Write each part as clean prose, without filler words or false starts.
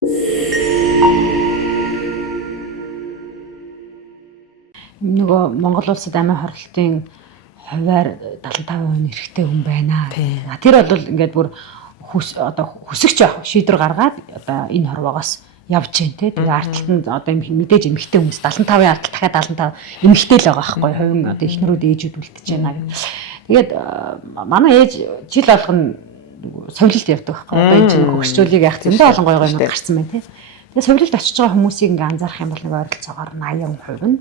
Нөгөө Монгол улсад амиа хорлолтын хувиар 75% эрэгтэй хүн байна. Тэр бол ингээд бүр хүсэгч байх шийдвэр гаргаад одоо энэ хорвоогоос явж гин тий. Тэгээ ардталтанд одоо мэдээж эмэгтэй хүмүүс 75-ын ардталт дахиад 75 эмэгтэй л байгаа байхгүй хувийн одоо эхнэрүүд ээжүүд үлдэж байна гэх. Тэгээд манай ээж жил болгоно совлилт явдаг байхгүй. Одоо энэ чинь хөгшчүүлийг яах зөндөө олон гоё юм гарсан байна тий. Тэгээд совлилт очиж байгаа хүмүүсийг ингээ анзаарах юм бол нэг ойролцоогоор 80% нь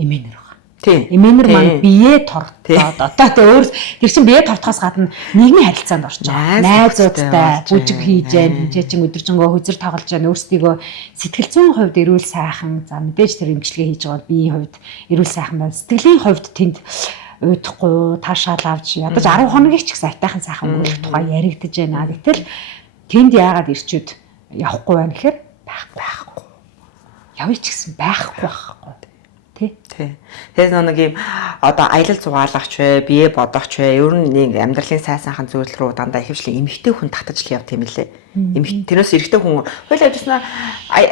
эмээнэр байна. Тийм. Эмээнэр маань бие тордоод одоо тэр чин бие тортохоос гадна нийгмийн харилцаанд орж байгаа. Найзуудтай бүжиг хийж जैन хинчээчин өдөржингөө хөзөр тоглож जैन өөрсдийгөө сэтгэл зүйн хувьд эрүүл сайхан за мэдээж тэр эмгчлэгээ хийж байгаа бол биеийн хувьд эрүүл сайхан байна. Сэтгэлийн хувьд тэнд уйдахгүй таашаал авч ядаж 10 хоногийг ч гэсэн айтайхан сайхан өнгөрөх тухай яригдж байна. Гэтэл тэнд яагаад ирчүүд явахгүй байна гэхээр байхгүй. Явъя ч гэсэн байхгүй. Тий. Тэгээд нэг юм одоо аялал зугаалгач вэ, бие бодогч вэ, ер нь нэг амьдралын сайн сайхан зүйл рүү дандаа ихэвчлэн эмэгтэй хүн татаж л явт юм лээ. Тэрнээс эрэгтэй хүн хойлоо явжснаа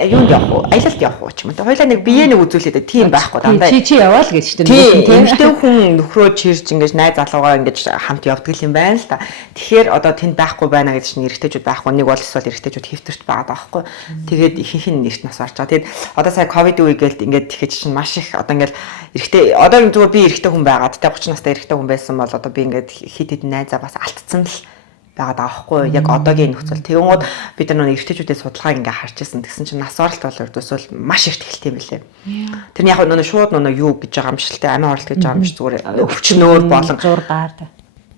юунд явах уу? Аялалд явах уу ч юм уу. Хойлоо нэг бие нэг үзүүлээд тийм байхгүй дандаа. Чи яваал гэж шүү дээ. Эмэгтэй хүн нөхрөө чирж ингэж найз залуугаа ингэж хамт явдаг юм байна л та. Тэгэхээр одоо тэнд байхгүй байна гэж чинь эрэгтэйчүүд байхгүй. Нэг бол эсвэл эрэгтэйчүүд хэвтэрч байгаа байхгүй. Тэгээд ихэнх нь нэрт нас орж байгаа. Тэгээд одоо сая ковид үе гээл ингэж тэгэхэд чинь маш их одоо ингээл эрэгтэй одоо зүгээр би эрэгтэй хүн байгаад тэ 30 настай эрэгтэй хүн байсан бол одоо би ингээд хит хит найзаа бас алдсан л байгаад байгаа байхгүй яг одоогийн нөхцөл тэгвэл бид нар эрэгтэйчүүдийн судалгааг ингээ харж ирсэн тэгсэн чинь нас оролт бол ердөөсөө маш их ихтэй юм билээ. Тэр нь яг нөгөө шууд нөгөө юу гэж байгаа юм шиг л тэ амиа оролт гэж байгаа юм биш зүгээр өвчнөөр болон зургаар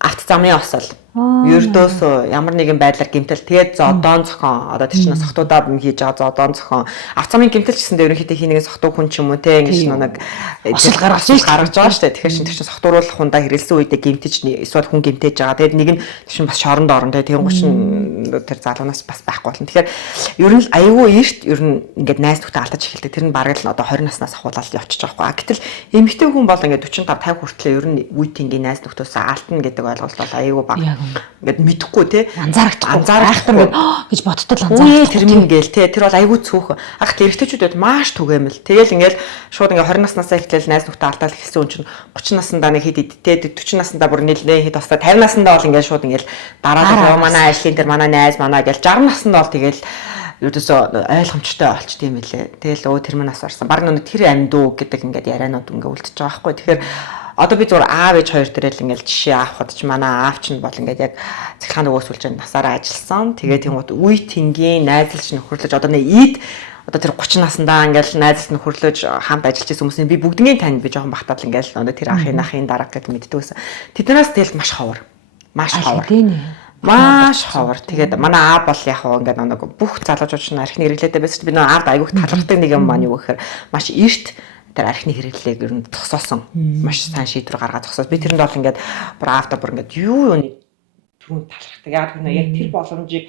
авт замын осол ердөөсөө ямар нэгэн байдлаар гэмтэл тэгээд зодоон зохион одоо тэр чинь сохтуудаа хийж байгаа зодоон зохион авт замын гэмтэл гэсэн дээр ерөнхийдөө хийнэгэн сохтуу хүн ч юм уу те ингэж нэг осол гаргаж байгаа шүү дээ тэгэхээр тэр чинь сохтууруулах хундаа хэрэгэлсэн үедээ гэмтэж эсвэл хүн гэмтэж байгаа тэгээд нэг нь тэр чинь бас шоронд орон те тэгээд гучин тэр залуунаас бас байхгүй болно тэгэхээр ер нь айгүй эрт ер нь ингээд найз нөхдөд алдаж эхэлдэг тэр нь бараг л одоо 20 наснаас ахуулаад явчих жоохгүй гэтэл эмэгтэй хүн бол ингээд 45 50 хүртэл ер нь үе тэнгийн найз нөхдөдөөс алдна гэдэг ойлголт бол айгүй бага ингээд мэдхгүй те анзаарахгүй гэж бодтол анзаарахгүй тэр юм гээл те тэр бол айгүй цөөхөн ах эрэгтэйчүүдэд маш түгээмэл тэгэл ингээд шууд ингээд 20 наснаас эхлээл найз нөхдөд алдаал эхэлсэн хүн чинь 30 наснаа нэг хэд те 40 наснаа бүр нэлээ хэд баста 50 наснаа бол ингээд шууд ингээд дараа манай ажлын дээр манай найз манай гээл 60 наснаа бол тэгэл ердөөсөө ойлгомжтой болчт юм билээ. Тэгэл өө тэр манаас орсон. Баг нүг тэр амьдуу гэдэг ингээд ярианууд ингээд үлдчихэж байгаа байхгүй. Тэгэхээр одоо би зүгээр аав ээж хоёр дээрэл ингээд жишээ авахд ч манай аав ч нь бол ингээд яг цахилгаан өгөөсүүлж насаараа ажилласан. Тэгээд тийм гот үе тэнгийн найзалж нөхөрлөж одоо нэг ийд одоо тэр 30 наснаа ингээд найзалж нөхөрлөж хамт ажиллаж байсан хүмүүсийн би бүгднийг тань би жоохон багтаал ингээд одоо тэр ахын дарга гэдэг мэддэгсэн. Тэднээс тэгэл маш ховор. Маш ховор. Маш ховор. Тэгээд манай аав бол яг ингээд нэг бүх залуучууд ч архины хэрэглээтэй байсан. Би нэг аавд айгүйх талархдаг нэг юм маань юу гэхээр маш эрт тэр архины хэрэглээг ер нь зогсоосон. Маш сайн шийдвэр гаргаад зогсоод би тэрэнд бол ингээд бүр аавда бүр ингээд юу түрүүнд талархдаг. Яг тэр боломжийг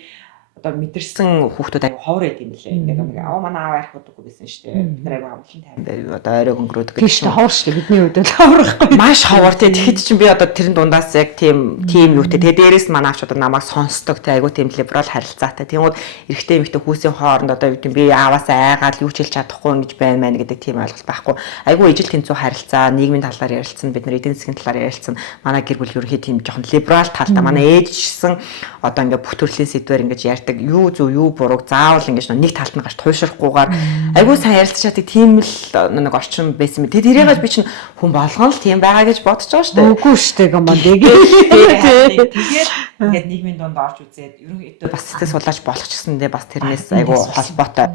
одоо мэдэрсэн хүүхдүүд аяг ховор байд юм лээ. Ингээд нэг манай аав арх бодоггүй байсан шүү дээ. Бид нар аяг амлын тайван байв. Одоо оройг өнгөрөөдөг гэж. Тийм ховор шүү дээ. Бидний үед л ховорхгүй. Маш ховор тий. Тэгэхэд чинь би одоо тэрэн дундаас яг тийм юутэй. Тэгээ дээрээс манай авч одоо намайг сонсдог тий. Айгуу тийм либерал харилцаатай. Тэгмүүд эрэгтэй эмэгтэй хүүсийн хооронд одоо би ааваасаа айгаад юу ч хэлж чадахгүй гэж байна мэн гэдэг тийм ойлголт байхгүй. Айгуу ижил тэнцүү харилцаа, нийгмийн талаар ярилцсан, бид нар эдийн засгийн талаар ярилцсан. Манай гэр бүл ерөнхий тийм жоохон либерал талтай. Манай ээжсэн одоо ингээд бүх төрлийн сэдвээр ингээд ярьдаг. Юу зөв юу буруу заавал ингэж нэг талд нь гарч туйшрахгүйгээр айгүй сайн ярилцж чаддаг тийм л нэг орчин байсан. Тэгээд тэрийгээс би чинь хүн болгоно л тийм байгаа гэж бодож байгаа шүү дээ. Үгүй шүү дээ гомон тэгээд ингээд нийгмийн дунд орж үзээд ерөнхийдөө бас сэтгэл судлаач болох ч гэсэндээ бас тэрнээс айгүй холбоотой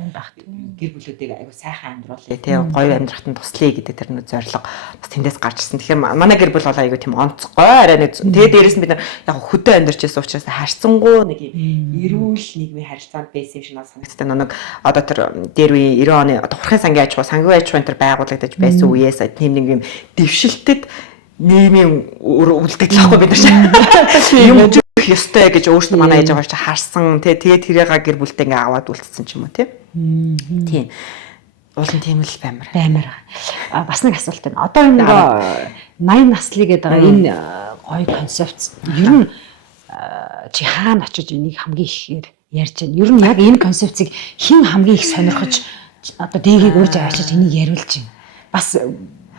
гэр бүлүүдийг айгүй сайхан амьдруулъя тий гоё амьдрахад нь туслая гэдэг тэр нэг зорилго бас тэндээс гарч ирсэн. Тэгэхээр манай гэр бүл бол айгүй тийм онцгой арай нэг тэгээд дээрэс нь бид нар яг хөдөө амьдарч байсан учраас харьцангуй нэг эрүүл нийгмийн харилцаанд байсан юм шиг надад санагддаг. Нэг одоо тэр дээр үеийн 90 оны одоо хурхын сангийн аж ахуй энэ төр байгуулагдаж байсан үеэс тийм нэг юм дэвшилтэд нийгмийн үлдэгдэл ахгүй бид нар юм ёстой гэж өөрсдөө манай ээж аваач харсан тэгээд тэрийг гэр бүлтэй ингээ аваад үлдсэн ч юм уу тийм уулын тийм л баймар. Бас нэг асуулт байна. Одоо энэ 80 наслыг гэдэг энэ гоё концепт ер нь чи хаана очиж энийг хамгийн ихээр ярьж байна. Ер нь яг энэ концепцийг хэн хамгийн их сонирхож одоо дэгийг уурж авчиж энийг яриулж байна. Бас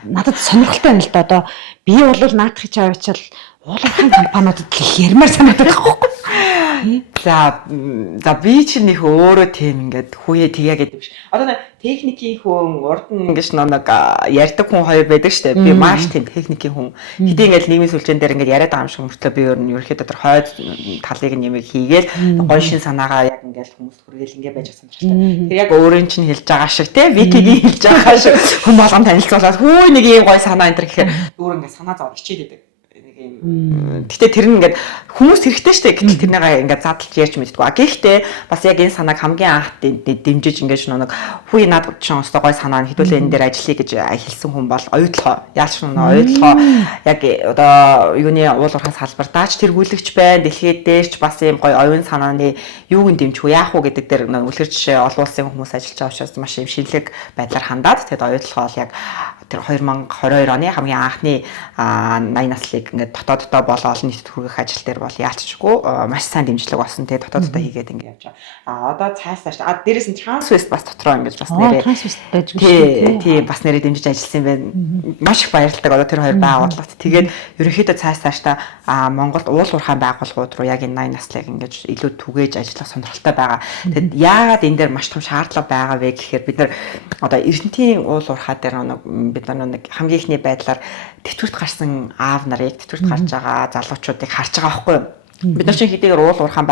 надад сонирхолтой байна л да. Одоо би бол наадахыг чавчаал уулуурхайн компаниудад их ярмаар санагдаад байгаа байхгүй. За би чинь нэг өөрөө тийм ингээд хүүе тгийа гэдэг биш. Одоо нэг техникийн хүн урд нь ингэж нэг ярьдаг хүн хоёр байдаг штэ. Би маш тийм техникийн хүн. Хэдий ингээд нийгмийн сүлжээн дээр ингээд яриад байгаа юм шиг мөртлөө би өөр нь ерөөхдөө тэр хойд талыг нэмийг хийгээл гой шин санаагаа яг ингээд хүмүүс хүргээл ингээд байж сонирхолтой. Тэр яг өөрийн чинь хэлж байгаа шиг те Викигийн хэлж байгаа шиг хүн болгон танилцуулаад хүү нэг ийм гой санаа энэ гэхээр өөр ингээд санаа зовж хичээд байдаг. Гэхдээ тэр нь ингээд хүмүүс хэрэгтэй шүү дээ. Гэтэл тэрнийгээ ингээд задлж ярьж мэддэггүй. Гэхдээ бас яг энэ санааг хамгийн анх дэмжиж ингээд нэг хүү надад ч өстой гой санаа нь хэдүүлээ энэ дээр ажиллая гэж хэлсэн хүн бол оюутлахоо. Яалч нь оюутлахоо яг одоо юуны уулуурхай салбар даач тэргүүлэгч байна. Дэлхийд дээрч бас ийм гой оюун санааны юуг нь дэмжих вэ? Яах вэ гэдэг дээр үлгэр жишээ олон улсын хүмүүс ажиллаж байгаа учраас маш юм шинэлэг байдлаар хандаад тэгэд оюутлахоо бол яг тэр 2022 оны хамгийн анхны 80 наслыг ингээд дотооддоо болоо олон нийтэд хүргэх ажил дээр бол яалчгүй маш сайн дэмжлэг болсон. Тэгээ дотооддоо хийгээд ингээд явж байгаа. Одоо цаасааш дээрээс нь Transwest бас дотроо ингээд бас нэрээ Transwest байж гүшээ. Тийм бас нэрээ дэмжиж ажилласан юм байна. Маш их баярлалтай одоо тэр хоёр байгууллагт. Тэгээд ерөнхийдөө цаасааш та Монголд уулуурхайн байгууллагууд руу яг энэ 80 наслыг ингээд илүү түгээж ажиллах сонирхолтой байгаа. Тэгэд яагаад энэ дээр маш том шаардлага байгаа вэ гэхээр бид нар одоо Эрдэнэтийн уулуурхай дээр бид нар нэг хамгийн ихний байдлаар тэтгэврт гарсан аав нарыг тэтгэврт гарч байгаа залуучуудыг харж байгаа байхгүй юу? Бид нар чинь хэдийгээр уулуурхайн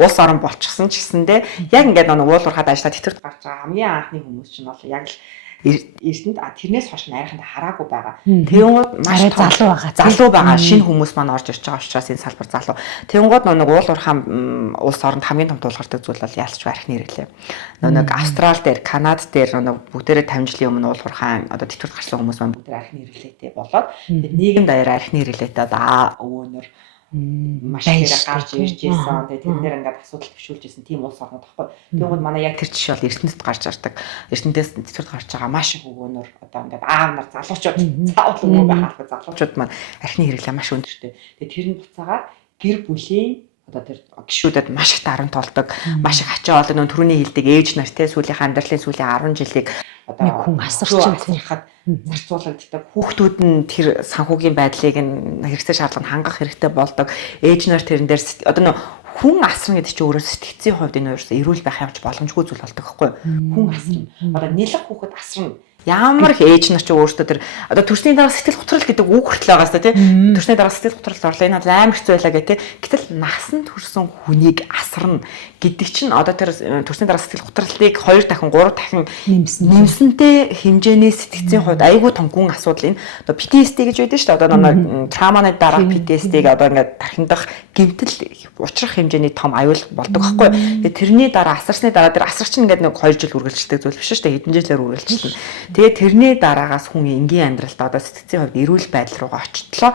улс орон болчихсон ч гэсэндээ яг ингээд нэг уулуурхад ажиллаад тэтгэврт гарч байгаа хамгийн анхны хүмүүс чинь бол яг л Эрдэнэт тэрнээс хойш нарийнханд хараагүй байгаа. Тэнгууд маш залуу байгаа. Шинэ хүмүүс маань орж ирж байгаа учраас энэ салбар залуу. Тэнгууд нэг уулуурхайн улс оронд хамгийн том тулгардаг зүйл бол яалч архины хэрэглээ. Нэг Австрал дээр, Канад дээр бүгдээрээ 50 жилийн өмнө уулуурхайн одоо тэтгэврт гарсан хүмүүс маань бүгдээ архины хэрэглээтэй болоод нийгэм даяар архины хэрэглээтэй одоо өвөнөр маш их гарч ирж байсан. Тэгээ тэрнээр ингээд асуудал төвшүүлж байсан тийм улс орнууд тахгүй. Тэгвэл манай яг тэр жишээ бол Эрдэнэтэд гарч ирдэг. Эрдэнэтээс тэтгэврт гарч байгаа маш их өвгөнөр одоо ингээд аав нар залуучууд заавал өвгөн байхад залуучууд маань архины хэрэглээ маш өндөртэй. Тэгээ тэр нь буцаагаад гэр бүлийн одоо тэр гишүүдэд маш их дарамт толдог, маш их ачаа олон түрүүний хэлдэг ээж нар те сүүлийнхээ амьдралын сүүлийн 10 жилийг одоо хүн асарч хахад зарцуулагддаг. Хүүхдүүд нь тэр санхүүгийн байдлыг хэрэгцээ шаардлага хангах хэрэгтэй болдог. Ээж нар тэрэн дээр одоо хүн асрна гэдэг чинь өөрөө сэтгцийн хувьд энэ өөрөөсөө эрүүл байх явж боломжгүй зүйл болдог байхгүй юу? Хүн асрна. Одоо нэлэг хүүхэд асрна. Ямар их ээж нар ч өөрөөсөө тэр одоо төрсний дараа сэтгэл готрол гэдэг үг хүртэл байгаас та тийм төрсний дараа сэтгэл готрол орлоо энэ амар хэцүү байлаа гэх тийм гэтэл насан турсан хүнийг асарна гэдэг чинь одоо тэр төрсний дараа сэтгэл готролыг 2 дахин 3 дахин нэмсэнтэй хэмжээний сэтгцийн хувьд айгүй том гүн асуудал энэ одоо PTSD гэж байдаг шүү дээ одоо нэг трауманы дараа PTSD-г одоо ингээд тархиндах гэмтэл учрах хэмжээний том аюул болдог байхгүй тэгээ тэрний дараа асарсны дараа тэр асар чинь ингээд нэг 2 жил үргэлжилдэг зүйл биш шүү дээ хэдэн жилээр үргэлжилсэн. Тэгээд тэрний дараагаас хүн энгийн амьдралд одоо сэтгцийн хувьд эрүүл байдал руугаа очтлоо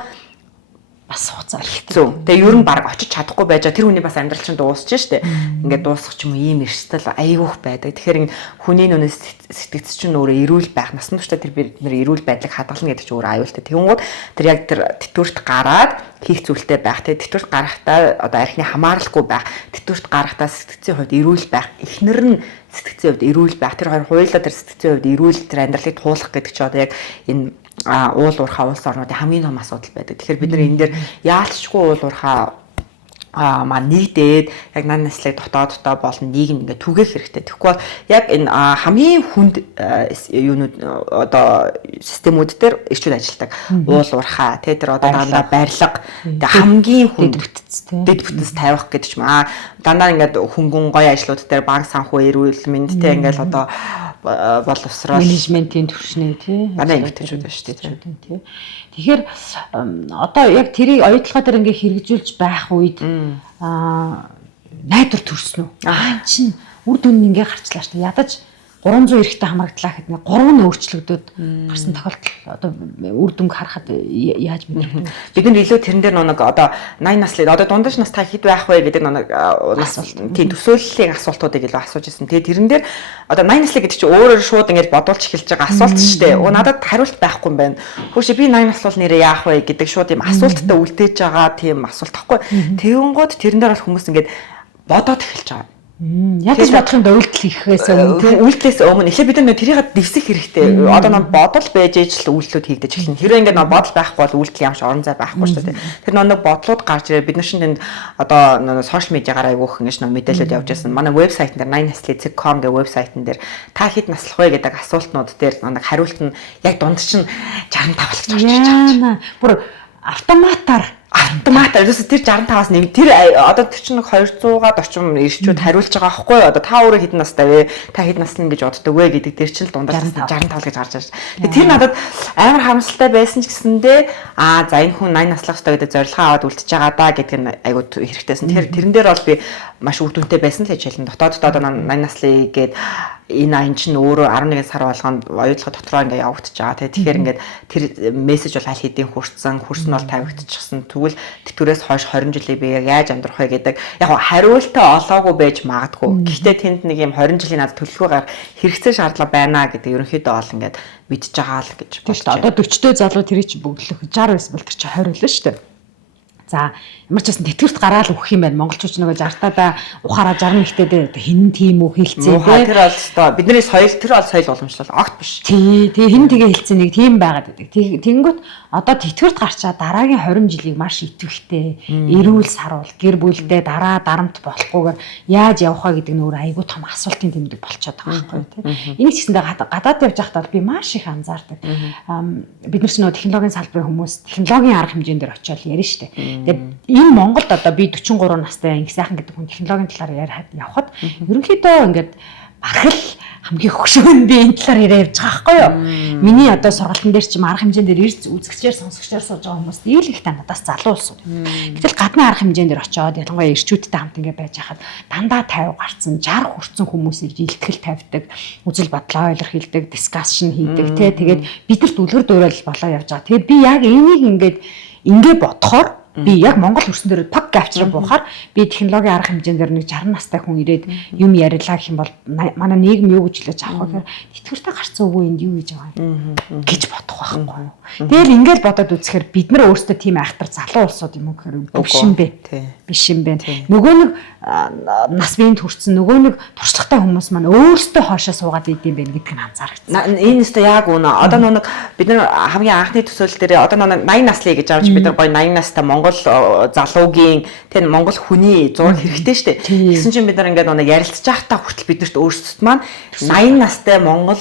бас хуцаа хэцүү. Тэгээ ер нь баг очиж чадахгүй байж тэр хүний бас амьдрал чинь дуусчих штэ. Ингээд дуусах ч юм уу ийм эрсдэл айгүйх байдаг. Тэгэхээр хүний нүнээс сэтгц чинь өөрөө эрүүл байх насан туршдаа тэр бид нэр эрүүл байдлыг хадгална гэдэг чинь өөрөө аюултай. Тэнгууд тэр яг тэр тэтгэврт гараад хийх зүйлтэй байх. Тэгээ тэтгэврт гарахтаа одоо архины хамааралгүй байх. Тэтгэврт гарахтаа сэтгцийн хувьд эрүүл байх. Эхнэр нь сэтгцийн хувьд эрүүл байх. Тэр хоёр хуйлаа тэр сэтгцийн хувьд эрүүл тэр амьдралыг туулах гэдэг чинь одоо яг энэ уулуурхай улс орнуудын хамгийн том асуудал байдаг. Тэгэхээр бид нар энэ дээр яалчгүй уулуурхай маань нэгдээд яг нан наслыг дотооддоо болон нийгэм ингээд түгээх хэрэгтэй. Тэгэхгүй бол яг энэ хамгийн хүнд юунууд одоо системүүд дээр ирчүүд ажилладаг. Уулуурхай тэр одоо дандаа барилга хамгийн хүнд дэд бүтц тавих гэдэг ч юм дандаа ингээд хөнгөн гоё ажлууд дээр банк санхүү эрүүл мэндтэй ингээд одоо боловсрол менежментийн түвшний тий дандаа ингэдэг шүү дээ тий. Тэгэхээр одоо яг тэрийг оюутлага дээр ингээ хэрэгжүүлж байх үед найдвар төрсөн үү? Чин үр дүн ингээ гарчлаа шүү дээ. Ядаж 300 эрэгтэй хамрагдлаа гэхэд 3 нь өөрчлөгдөд гарсан тохиолдол одоо үр дүнг харахад яаж мэдэрх вэ? Бид нар илүү тэрэн дээр нэг одоо 80 наслыг одоо дундаж нас та хэд байх вэ гэдэг нэг тийм төсөөллийн асуултуудыг илүү асууж ирсэн. Тэгээ тэрэн дээр одоо 80 наслыг гэдэг чинь өөрөөр шууд ингэж бодуулж эхэлж байгаа асуулт шүү дээ. Надад хариулт байхгүй юм байна. Хөөе би 80 нас бол нэрээ яах вэ гэдэг шууд юм асуулттай үлдээж байгаа тийм асуулт тахгүй. Тэгэнгүүт тэрэн дээр бол хүмүүс ингэж бодоод эхэлж байгаа. Ядаж бодох юм да үйлдэл хийхээс өмнө үйлдэлээс өмнө эхлээд бид нар тэрийг дэвсэх хэрэгтэй. Одоо нэг бодол байж ээж л үйлдэлүүд хийгдэж эхэлнэ. Хэрэв ингээд нэг бодол байхгүй бол үйлдэл ямш орон зай байхгүй шүү дээ. Тэр нэг бодлууд гарч ирээ бид нар шинэ тэнд одоо сошиал медиагаар айгүйх ингэж нэг мэдээлэлүүд явж байсан. Манай вебсайтн дээр 9nasli.com гэх вебсайтн дээр та хэд наслах вэ гэдэг асуултнууд дээр нэг хариулт нь яг дунд чинь 65 болж орж ирж байгаа. Бүр автоматар ерөөсө тэр 65-аас нэг тэр одоо тэр чинь 200-аад орчим ирчүүд хариулж байгаа байхгүй одоо та өөрөө хэдэн настай вэ? Та хэд насны гэж боддог вэ гэдэг тэр чинь дундаас 65 гэж гарч ирж байна. Тэр надад амар харамсалтай байсан ч гэсэндээ за энэ хүн 80 наслах хэрэгтэй гэдэг зорилгоо аваад үлдчихэж байгаа даа гэдэг нь айгуу хэрэгтэйсэн. Тэрэн дээр бол би маш үр дүнтэй байсан л гэж хэлнэ. Дотооддоо одоо 80 наслыг гээд энэ аян чинь өөрөө 11 сар болгонд оюутлага дотроо ингээ явагдаж байгаа. Тэгэхээр ингээд тэр мессеж бол аль хэдийн хүрсэн нь бол тавигдчихсан. Тэгвэл тэтгэврээс хойш 20 жилийн би яаж амьдрах вэ гэдэг яг хариултаа олоогүй байж магадгүй. Гэхдээ тэнд нэг юм 20 жилийн надад төлөвлөгөө хэрэгцээ шаардлага байна гэдэг ерөнхийдөө ол ингээд мэдж байгаа л гэж бодож байна. Одоо 40-тэй залуу тэрийг чи бөглөх 60 байсан бол тэр чи 20 л шүү дээ. За ямар ч байсан тэтгэврт гараал өгөх юм байна. Монголчууд нөгөө 60-таа ухаараа 61-тэй дээр хин тийм үү хэлцээ тий. Тэр бол өстой бидний соёл тэр бол соёл уламжлал огт биш. Тий. Тэгээ хин тэгээ хэлцээ нэг тийм байгаад байдаг. Тэнгүүт одоо тэтгэврт гарчаа дараагийн 20 жилийг маш итгэвхтэй эрүүл саруул гэр бүлдээ дарамт болохгүйгээр яаж явах вэ гэдэг нь өөр айгүй том асуултын тэмдэг болчиход байгаа байхгүй тий. Энийг ч гэсэндээ гадаад явж байхдаа би маш их анзаардаг. Бид нар ч нөгөө технологийн салбарын хүмүүс технологийн арга хэмжээнд дээр очиод ярина шүү дээ. Тэгээд энэ Монголд одоо би 43 настай инх сайхан гэдэг хүн технологийн талаар яриад явхад ерөнхийдөө ингээд бархал хамгийн хөшөөн би энэ талаар яриа явж байгаа байхгүй юу. Миний одоо сургалтын дээр ч юм арга хэмжээнд дээр ирж үзэгчээр сонсогчоор сууж байгаа хүмүүс ил их та надаас залуу улсууд. Гэтэл гадны арга хэмжээнд дээр очиод ялангуяа ирчүүдтэй хамт ингээд байж хахад дандаа 50 гарцсан 60 хүрсэн хүмүүсийг илтгэл тавьдаг, үзэл бодлоо илэрхийлдэг, дискашн хийдэг тий. Тэгээд бидэрт үлгэр дуурайл болоо явж байгаа. Тэгээд би яг энийг ингээд бодохоор би яг Монгол хөрсөн дээр пак авчраа буухаар би технологийн арга хэмжээнд дээр нэг 60 настай хүн ирээд юм ярилаа гэх юм бол манай нийгэм юу гэж хэлж авах вэ? Тэтгэвртэй гарцсан өвөө энд юу гэж байгаа юм гэж бодох байхгүй юу? Тэгэл ингээд бодоод үзэхээр бид нар өөрсдөө тийм айхтар залуу улсууд юм уу гэхээр биш юм бэ? Биш юм бэ. Нөгөө нэг нас биенд хүрсэн нөгөө нэг туршлагатай хүмүүс маань өөрсдөө хоошоо суугаад идэм байх гэдг нь анзаарчихсан. Энэ өстө яг үнэ. Одоо нэг бид нар хамгийн анхны төсөөлөл дээр одоо нэг 80 наслыг гэж авч бид нар гоё 80 настай Монгол залуугийн тэр Монгол хүний зураг хэрэгтэй шүү дээ. Гэсэн чинь бид нар ингээд нэг ярилцж байхдаа хүртэл биднэрт өөрсдөд маань 80 настай Монгол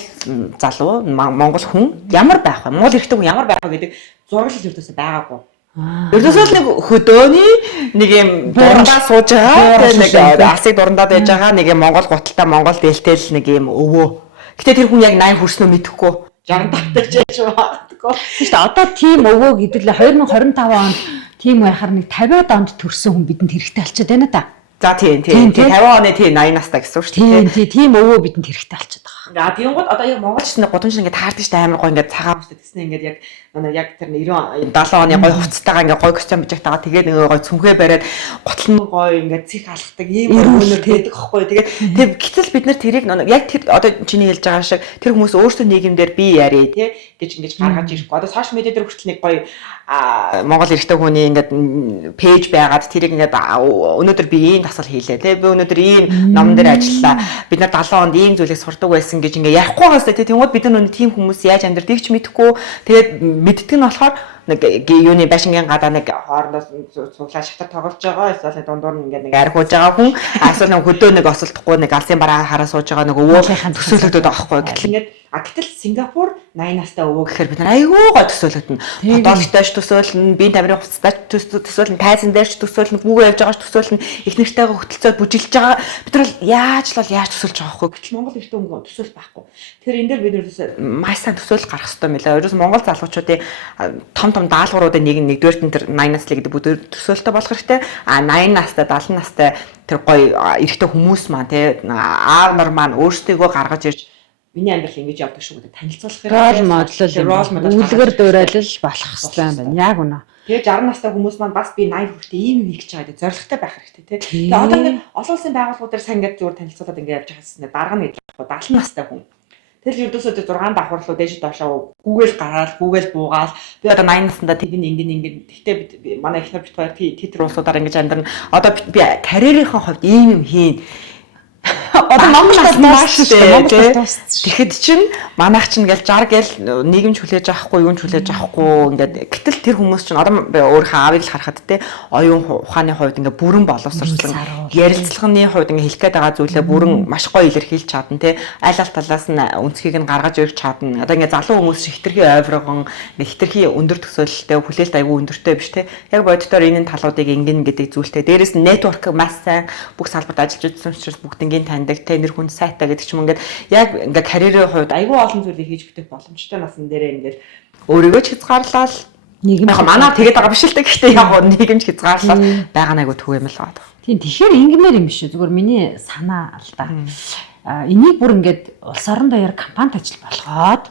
залуу Монгол хүн ямар байх вэ? Монгол эрэгтэй хүн ямар байх вэ гэдэг зураг л ердөөсөө байгаагүй. Ердөөсөө л нэг хөдөөний нэг юм дурандаа сууж байгаа. Тэгээ нэг асыг дурандаа байж байгаа нэг юм Монгол гуталтай Монгол дээлтэл нэг юм өвөө. Гэтэ тэр хүн яг 80 хүрснөө мэдэхгүй. 60 татаж яж магадгүй. Тэгвэл одоо тийм өвөө гэдэг л 2025 онд тийм байхаар нэг 50-аад онд төрсэн хүн бидэнд хэрэгтэй болчиход байна да. За тийм 50 оны тийм 80 настай гэсэн үг шүү дээ. Тийм өвөө бидэнд хэрэгтэй болчиход байгаа. Тэгэнгүүт одоо яг монголч нэг гудамж ингээд таардаг шүү дээ амар гоо ингээд цагаан хүмүүстэй тэснэ ингээд яг яг тэр 90 70 оны гой хувцастайгаа ингээд гой костюм bijж байгаа. Тэгээд нэг гой цүнхээ бариад гутал нь гой ингээд цих алхдаг ийм өнөр байдаг байхгүй. Тэгээд гэтэл бид нар тэрийг яг тэр одоо чиний хэлж байгаа шиг тэр хүмүүс өөрсдөө нийгэмдэр би яриа тий гэж ингэж гаргаж ирэхгүй. Одоо сошиал медиа дээр хүртэл нэг гой Монгол эрэгтэй хүний ингээд пэйж байгаад тэрийг ингээд өнөөдөр би ийм дасгал хийлээ тий би өнөөдөр ийм номон дээр ажиллаа. Бид нар 70 онд ийм зүйлийг сурдаг байсан гэж ингээд ярихгүй байгаас тий тэгмүүд бид нар тийм хүмүүс яаж амьдрдгийг ч мэдэхгүй. Тэгээд мэддэг нь болохоор нэг юуны байшингийн гадаа нэг хоорондоо цуглаа шатар тоглож байгаа эсвэл дундуур нь ингээд нэг архиуж байгаа хүн эсвэл нэг хөдөө нэг осолдохгүй нэг алсын бараа хараа сууж байгаа нэг өвөө төсөөлөгдөд байгаа байхгүй. Гэтэл ингээд гэтэл Сингапур 80 настай өвөө гэхээр бид нар айгүй гой төсөөлөгдөн. Бодолтойч төсөөлнө, биеийн тамирын хувцастайч төсөөлнө, тайзан дээрч төсөөлнө, бүгөө явж байгаач төсөөлнө, их нэртэйгээ хөтөлцөөд бүжилж байгаа. Бид нар яаж төсөөлж байгаа байхгүй. Гэтэл Монгол эртний хүмүүс төсөөл байхгүй. Тэгэхээр энэ дээр бид нар маш сайн төсөөлөл гаргах хэрэгтэй мэлээ. Өөрөөс Монгол залуучуудын том даалгавруудын нэг нь нэгдүгээр нь тэр 80 наслыг гэдэг бүдээр төсөөлтөй болох хэрэгтэй. 80 настай, 70 настай тэр гоё эрэгтэй хүмүүс маань тий аав нар маань өөрсдийгөө гаргаж ирж миний амьдрал ингэж явдаг шүү гэдэг танилцуулах хэрэгтэй. Рол модель үлгэр дуурайлал болох хэрэгтэй юм байна. Яг үнэ. Тэгээ 60 настай хүмүүс маань бас би 80 хүртэл ийм юм хийж байгаа гэдэг зоригтой байх хэрэгтэй тий. Тэгээ одоо ингэ олон улсын байгууллагууд дээр сайн ингэж зүгээр танилцуулаад ингэ явж байгаа хэвчээ дарга нь гэж байхгүй 70 настай хүн. Тэгэл ердөөсөө 6 давхарлуу дээш доошоо гүүгээл гараад гүүгээл буугаал би одоо 80 наснда тэг ингэн гэхдээ манай эхнэр бит хоёр титр улсуудаар ингэж амьдрна. Одоо би карьерийнхаа хувьд ийм юм хийн. Одоо Монголд маш шүү дээ. Тэгэхэд чинь манайх чинь ингээл 60 гээл нийгэмч хүлээж авахгүй, юунч хүлээж авахгүй ингээд гэтэл тэр хүмүүс чинь одоо өөрийнхөө аавыг л харахад те оюун ухааны хувьд ингээд бүрэн боловсролсон ярилцлагын хувьд ингээд хэлэх гээд байгаа зүйлээ бүрэн маш гоё илэрхийлж чадна те аль аль талаас нь үнцгийг нь гаргаж ирж чадна. Одоо ингээд залуу хүмүүс хитрхи ойврогон хитрхи өндөр төсөөлөлтэй хүлээлт аягүй өндөртэй биш те яг боддоор энэ талуудыг ингэн гэдэг зүйлтэй дээрэс нь network маш сайн бүх салбарт ажиллаж үзсэн учраас бүгднийг таньдаг те нэр хүн сайтай гэдэг ч юм ингээд яг ингээд карьерийн хувьд аягүй олон зүйлийг хийж өгөх боломжтой насан дээрээ ингээд өөрийгөө ч хязгаарлал нийгэм яг манай тэгээд байгаа биш л дээ гэхдээ яг нийгэмч хязгаарлал байгаа нэг төв юм л байна. Тийм тэгэхээр ингэмээр юм биш үү зүгээр миний санаа л да. Энийг бүр ингээд улс орон даяар компанид ажил болгоод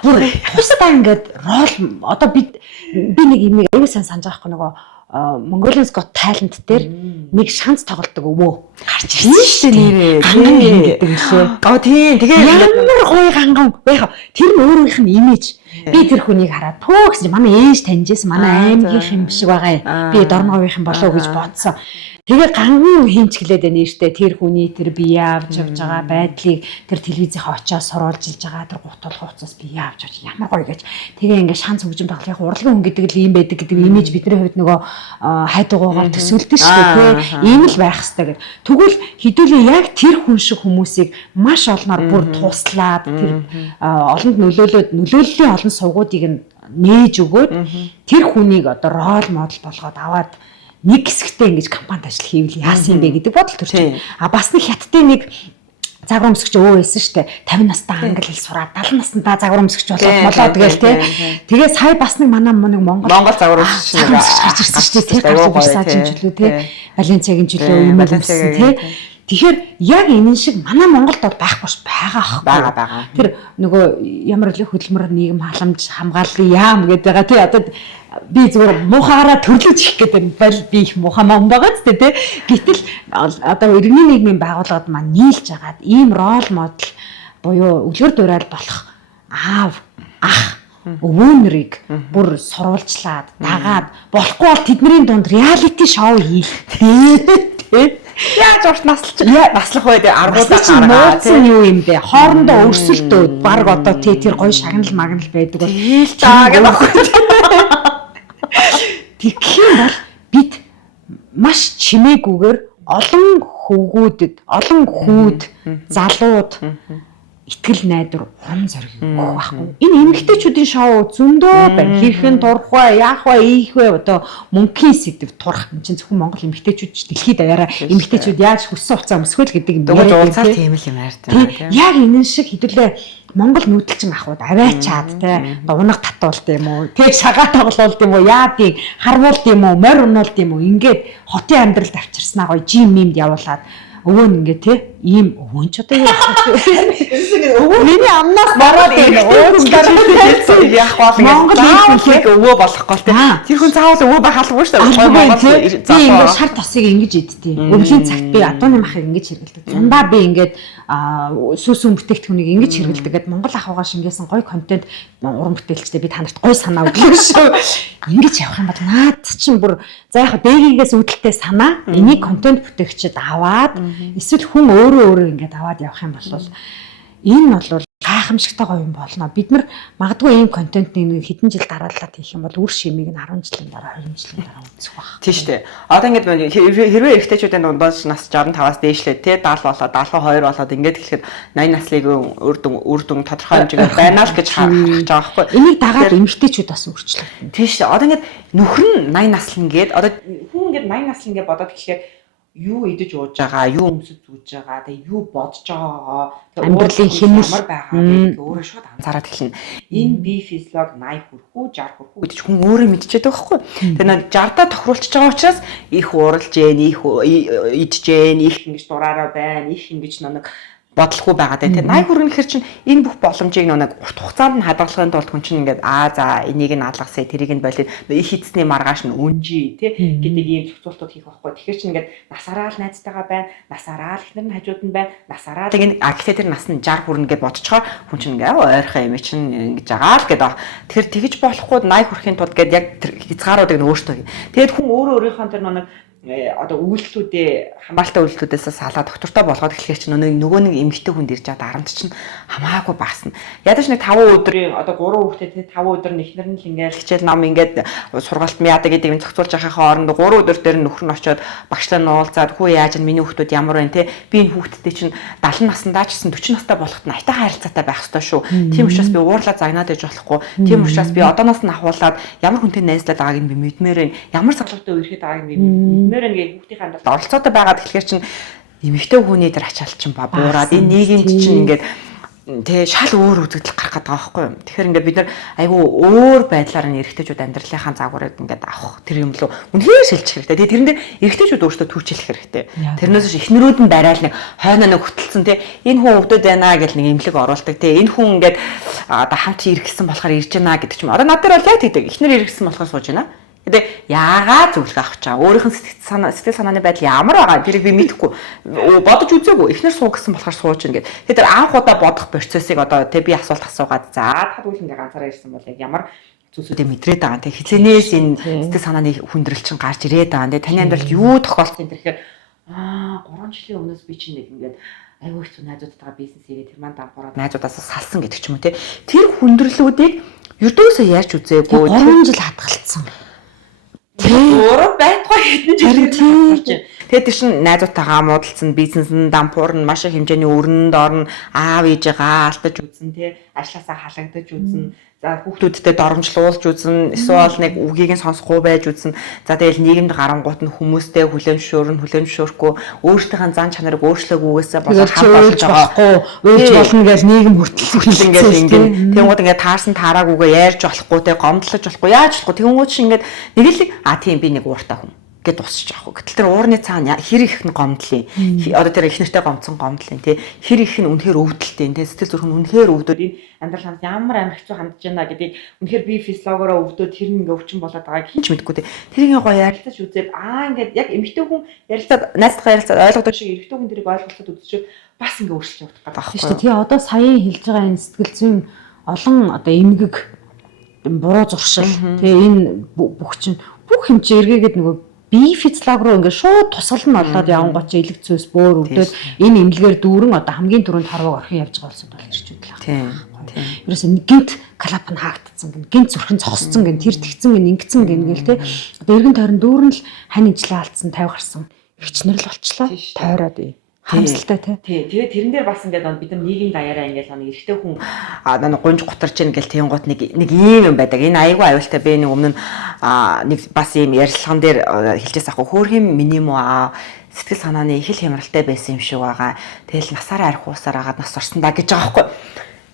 бүр тусдаа ингээд рол одоо би нэг юм аягүй сайн санаж байгаа хгүй нөгөө Mongolians Got Talent дээр нэг шанс тоглодог өвөө гарч ирсэн шүү дээ нэрээ гэдэг лээ. Тийм тэгээ ямар гоё ганган яг тэр нь өөрийнх нь имиж би тэр хүнийг хараад төө гэсэн манай ээж таньжсэн манай аймгийнх юм шиг байгаа. Би Дорноговийнх юм болов уу гэж бодсон. Тэгээ ганган хэмчгэлээд байна нэртэй тэр хүний тэр бие авч явж байгаа байдлыг тэр телевизийн очоод суруулжилж байгаа тэр гутуулах хуцаас бие авч явж ямар гоё гэж тэгээ ингээ шанс хөгжим тоглох урлагийн хүн гэдэг л юм байдаг гэдэг имиж бидний хувьд нөгөө хайдуугаар төсөөлдөг шүү дээ тийм ийм л байх хэрэгтэй гэдэг. Тэгвэл хэдүүлээ яг тэр хүн шиг хүмүүсийг маш олноор бүр туслаад тэр олонд нөлөөллийн олон сувгуудыг нь нээж өгөөд тэр хүнийг одоо рол модел болгоод аваад нэг хэсэгтээ ингэж компанид ажил хийвэл яасан юм бэ гэдэг бодол төрж байна. Бас нэг хятадтай нэг загвар өмсгч өвөө байсан шүү дээ. 50 настай англи хэл сураад 70 наснда загвар өмсгч болоод гээл тий. Тэгээ сая бас нэг манай нэг Монгол загвар өмсгч гарч ирсэн шүү дээ. Тэр гарч ирсэн жилүү тий. Валенциагийн жилөө юм өмссөн тий. Тэгэхээр яг энэ шиг манай Монголд бол байхгүй ш байгаа байгаа. Тэр нөгөө ямар л хөдөлмөр нийгэм халамж хамгааллын яам гэдэг байгаа тий. Одоо би зүгээр муухаараа төрлөж их гэдэг бол би их муухай ном байгаа ч тий. Гэтэл одоо иргэний нийгмийн байгууллагад маань нийлж агаад ийм рол модел буюу өвлгөр дуурайд болох аав ах өвөө нарыг бүр сурвалжлаад дагаад болохгүй бол тэдний дунд реалити шоу хийх тий. Яаж урт наслах вэ? Аргуудаа гаргаад юу юм бэ? Хоорондоо өрсөлдөөд баг одоо тэр гоё шагнал магнал байдаг бол таа гэдэг. Тэгхийн бол бид маш чимээгүйгээр олон хөвгүүдэд, олон хүүд, залууд итгэл найдвар урам зориг өгөх байхгүй. Энэ эмэгтэйчүүдийн шоу зөндөө байна. Хэрхэн турах вэ, яах вэ, ийх вэ одоо мөнхийн сэдв турах юм чинь зөвхөн Монгол эмэгтэйчүүд ч дэлхийд аваараа эмэгтэйчүүд яаж хөссөн хуцаа өмсгөл гэдэг юм байна. Уулзаад тийм л юм ярьдаг. Яг энэ шиг хэдүүлээ Монгол нүүдэлчин ахуйд аваачаад те унаг татуулт юм уу, тэг шагаа тоглолт юм уу, яадыг харвуулт юм уу, морь унуулт юм уу ингээд хотын амьдралд авчирснаа гоё жим мимд явуулаад өвөө нь ингээ те ийм өвөн ч одоо өвөө миний амнаас бараад байна. Уучлаарай яах бол Монгол хэлийг өвөө болохгүй те. Тэр хүн заавал өвөө байх албагүй шүү дээ. Монгол би ингээ шар тосыг ингэж идтий. Өвлийн цагт би адууны махыг ингэж хэрэгэлдэг. Зундаа би ингээд сүүсүүн бүтээгдэхүүнийг ингэж хэрэгэлдэг гэд Монгол ахуйгаа шингээсэн гоё контент уран бүтээлчтэй би танарт гоё санаа өглөө шүү. Ингэж явах юм бол наад чинь бүр за яг дээгээс үүдэлтэй санаа энийг контент бүтээгчид аваад эсвэл хүн өөрөө ингэж аваад явах юм бол энэ бол гайхамшигтай гоё юм болно. Бид нар магадгүй ийм контентыг нэг хэдэн жил дараалаад хийх юм бол үр шимийг нь 10 жилийн дараа 20 жилийн дараа үзэх байх. Тийм шүү дээ. Одоо ингэж хэрвээ эрэгтэйчүүдийн дундаас нас 65-аас дээшлээ те 70 болоод 72 болоод ингэж хэлэхэд 80 наслыг үр дүн тодорхой хэмжээгээр байна л гэж харах байгаа байхгүй. Энийг дагаад эмэгтэйчүүд бас өөрчлөгдөн. Тийм шүү дээ. Одоо ингэж нөхөр нь 80 наслан гээд одоо хүн ингэж 80 наслан гээд бодоод гэхээр юу идэж ууж байгаа, юу өмсөж зүүж байгаа, тэгээ юу бодож байгаа, амьдралын хэмнэл ямар байгаа гэдэг өөрөө шууд анзаараад эхэлнэ. Энэ бие физиолог 80 хүрэх үү, 60 хүрэх үү гэдэг чинь хүн өөрөө мэдчихэдэг байхгүй. Тэгээ нэг 60-аа тохируулчихж байгаа учраас их уралж гээ, их идэж гээ, их ингэж дураараа байна, их ингэж нэг бодлохгүй байгаа дээ. Тэгээ 80 хүрнэ гэхэр чинь энэ бүх боломжийг нэг урт хугацаанд нь хадгалахын тулд хүн чинь ингээд за энийг нь алгасаа тэрийг нь болоод хийцний маргааш нь өнжи тий гэдэг ийм зохицуултууд хийх байхгүй. Тэгэхээр чинь ингээд насаараа л найзтайгаа байна, насаараа л ихнэр нь хажууд нь байна, насаараа л ингээд гэхдээ тэр нас нь 60 хүрнэ гэж бодцохоор хүн чинь ингээд ойрхон юм чинь ингэж байгаа л гэдэг. Тэгэхээр тэгж болохгүй 80 хүрэхин тулд гээд яг тэр хязгааруудыг нь өөртөө. Тэгээд хүн өөрөө өөрийнхөө тэр нэг одоо үйлчлүүдээ хамгаалалтаа үйлчлүүдээс салаа доктортой болгоод эхлэхээр чинь нөгөө нэг эмэгтэй хүнд ирж байгаа дарамт чинь хамаагүй багасна. Ядаж нэг 5 өдрийн одоо 3 хүүхдээ 5 өдөр нэхнэр нь л ингээл хичээл ном ингээд сургалт яадаг гэдэг юм зохицуулж байхын оронд 3 өдөр дээр нөхөр нь очиод багшлаа нуулзаад хүү яаж миний хүүхдүүд ямар байна те би энэ хүүхдтэй чинь 70 наснаа ч гэсэн 40 настай болоход найтайхан харилцаатай байх ёстой шүү. Тийм учраас би уурлаа загнаад иж болохгүй. Тийм учраас би одооноос нь ахуулаад ямар хүнтэй найзлаад байгааг нь би мэдмээр байна. Ямар салгуутай үерхэд байгааг нь би нэрэн ингээ хүүхдийн амьдралд оролцоотой байгаад тэгэхээр чинь эмэгтэй хүний дээр ачаалт чинь буураад энэ нийгэмд чинь ингээд тэгээ шал өөр үзэгдэл гарах гэдэг байгаа байхгүй юу. Тэгэхээр ингээд бид нар айгүй өөр байдлаар нь эрэгтэйчүүд амьдралынхаа загварыг ингээд авах тэр юм лөө үнэхээр шилжих хэрэгтэй. Тэгээ тэрэн дээр эрэгтэйчүүд өөрсдөө түүчлэх хэрэгтэй. Тэрнээс биш эхнэрүүд нь барайл нэг хойноо нэг хөтөлсөн те энэ хүн өвдөд байна гэл нэг имлэг оруулдаг те энэ хүн ингээд одоо хамт иргэсэн болохоор ирж байна гэдэг ч юм. Одоо над дээр бол яг тэгдэг. Эхнэр иргэсэн болохоор сууж байна. Гэтэ яагаад зөвлөх авах чаа өөрийнх нь сэтгэл санааны байдал ямар байгаа тэрийг би мэдэхгүй бодож үзээгүй эхнэр суу гэсэн болохоор сууж ин гэдэг. Тэгэхээр анх удаа бодох процессыг одоо тэг би асуулт асуугаад за тэгвэл ингээ ганцаараа ирсэн бол яг ямар зүйлсүүдээ мэдрээд байгаа. Тэг хизэнээс энэ сэтгэл санааны хүндрэл чинь гарч ирээд байгаа. Тэг таны амьдралд юу тохиолдсон тэгэхээр 3 жилийн өмнөөс би чинь нэг ингээд аюу хэцүү найзуудтайгаа бизнес хийгээд тэр маань давхараад найзуудаасаа салсан гэдэг ч юм уу те. Тэр хүндрэлүүдийг ердөөсөө ярьж үзээгүй 3 жил хадгалцсан. Өөрөө байтугай хэдэн жил гарч байна. Тэгээд тийш найзуудтайгаа муудалцсан, бизнес нь дампуурна, маш их хэмжээний өрнөнд орно, аав ээжээгээ алдаж үзэн, тий, ажлаасаа халагдаж үзэн, за хүүхдүүдтэй доромжлуулж үзэн, эсвэл нэг үгийг нь сонсохгүй байж үзэн. За тэгэл нийгэмд гарангуут нь хүмүүстэй хүлэмжшөөрөхгүй, өөрсдийнхээ зан чанарыг өөрчлөөгүйгээсээ болоод хамт болж байгаа. Өөрч болно гэж нийгэм хүртэл ингээд ингээд тэнгууд ингээд таарсан таараагүйгээ ярьж болохгүй, тий, гомдлож болохгүй, яаж болохгүй. Тэнгууд чи ингээд нэг л тийм би нэг ууртай хүн гэд дуусчих واخ. Гэтэл тэр уурны цаана хэр их нь гомдлын. Одоо тэр их нэртэй гомцсон гомдлын тий. Хэр их нь үнэхээр өвдөлттэй тий. Сэтгэл зүрх нь үнэхээр өвдөд энэ амьдрал ханд ямар амар хэцүү хандж байна гэдгийг үнэхээр би физиологиороо өвдөд тэр нэг өвчин болоод байгааг хинч мэдэхгүй тий. Тэрийг гоё ярилцаж үзээд ингээд яг эмэгтэй хүн ярилцаад найзтайгаа ярилцаад ойлгодог шиг эрэгтэй хүн тэрийг ойлголцоод үзчихвэл бас ингээд өөрчлөж явах гэдэг байна. Тийм шүү. Тэгээ одоо саяын хэлж байгаа энэ сэтгэл зүйн олон одоо эмгэг буруу зуршил тэгээ энэ бүх чинь бүх хэмжээ эргээгээд нөгөө бие физиолог руу ингээд шууд тусгал нь болоод явангоч элэг цөөс бөөр өвдөд энэ эмнэлгээр дүүрэн одоо хамгийн түрүүнд харваг орхин явж байгаа улсууд бол ирчүүд л байна. Тийм. Ерөөсөө гинт клап нь хаагдсан гинт зүрхэн цогсцсон гин тэр тэгцэн гин ингэцэн гингээл те одоо эргэн тойрон дүүрэн л хань ижлээ алдсан 50 гарсан хичнэр л болчлоо тойроод хамсалтай тий. Тэгээд тэрэн дээр бас ингээд бид нар нийгэм даяараа ингээд эрэгтэй хүн гунж гутарч ийн гэл тэнгуут нэг ийм юм байдаг. Энэ аягүй аюултай би нэг өмнө нэг бас ийм ярилцлаган дээр хэлжээс ахгүй хөөрхөн миний муу сэтгэл санааны их л хямралтай байсан юм шиг байгаа. Тэгэл насаараа арх уусаар агаад нас орсон да гэж байгаа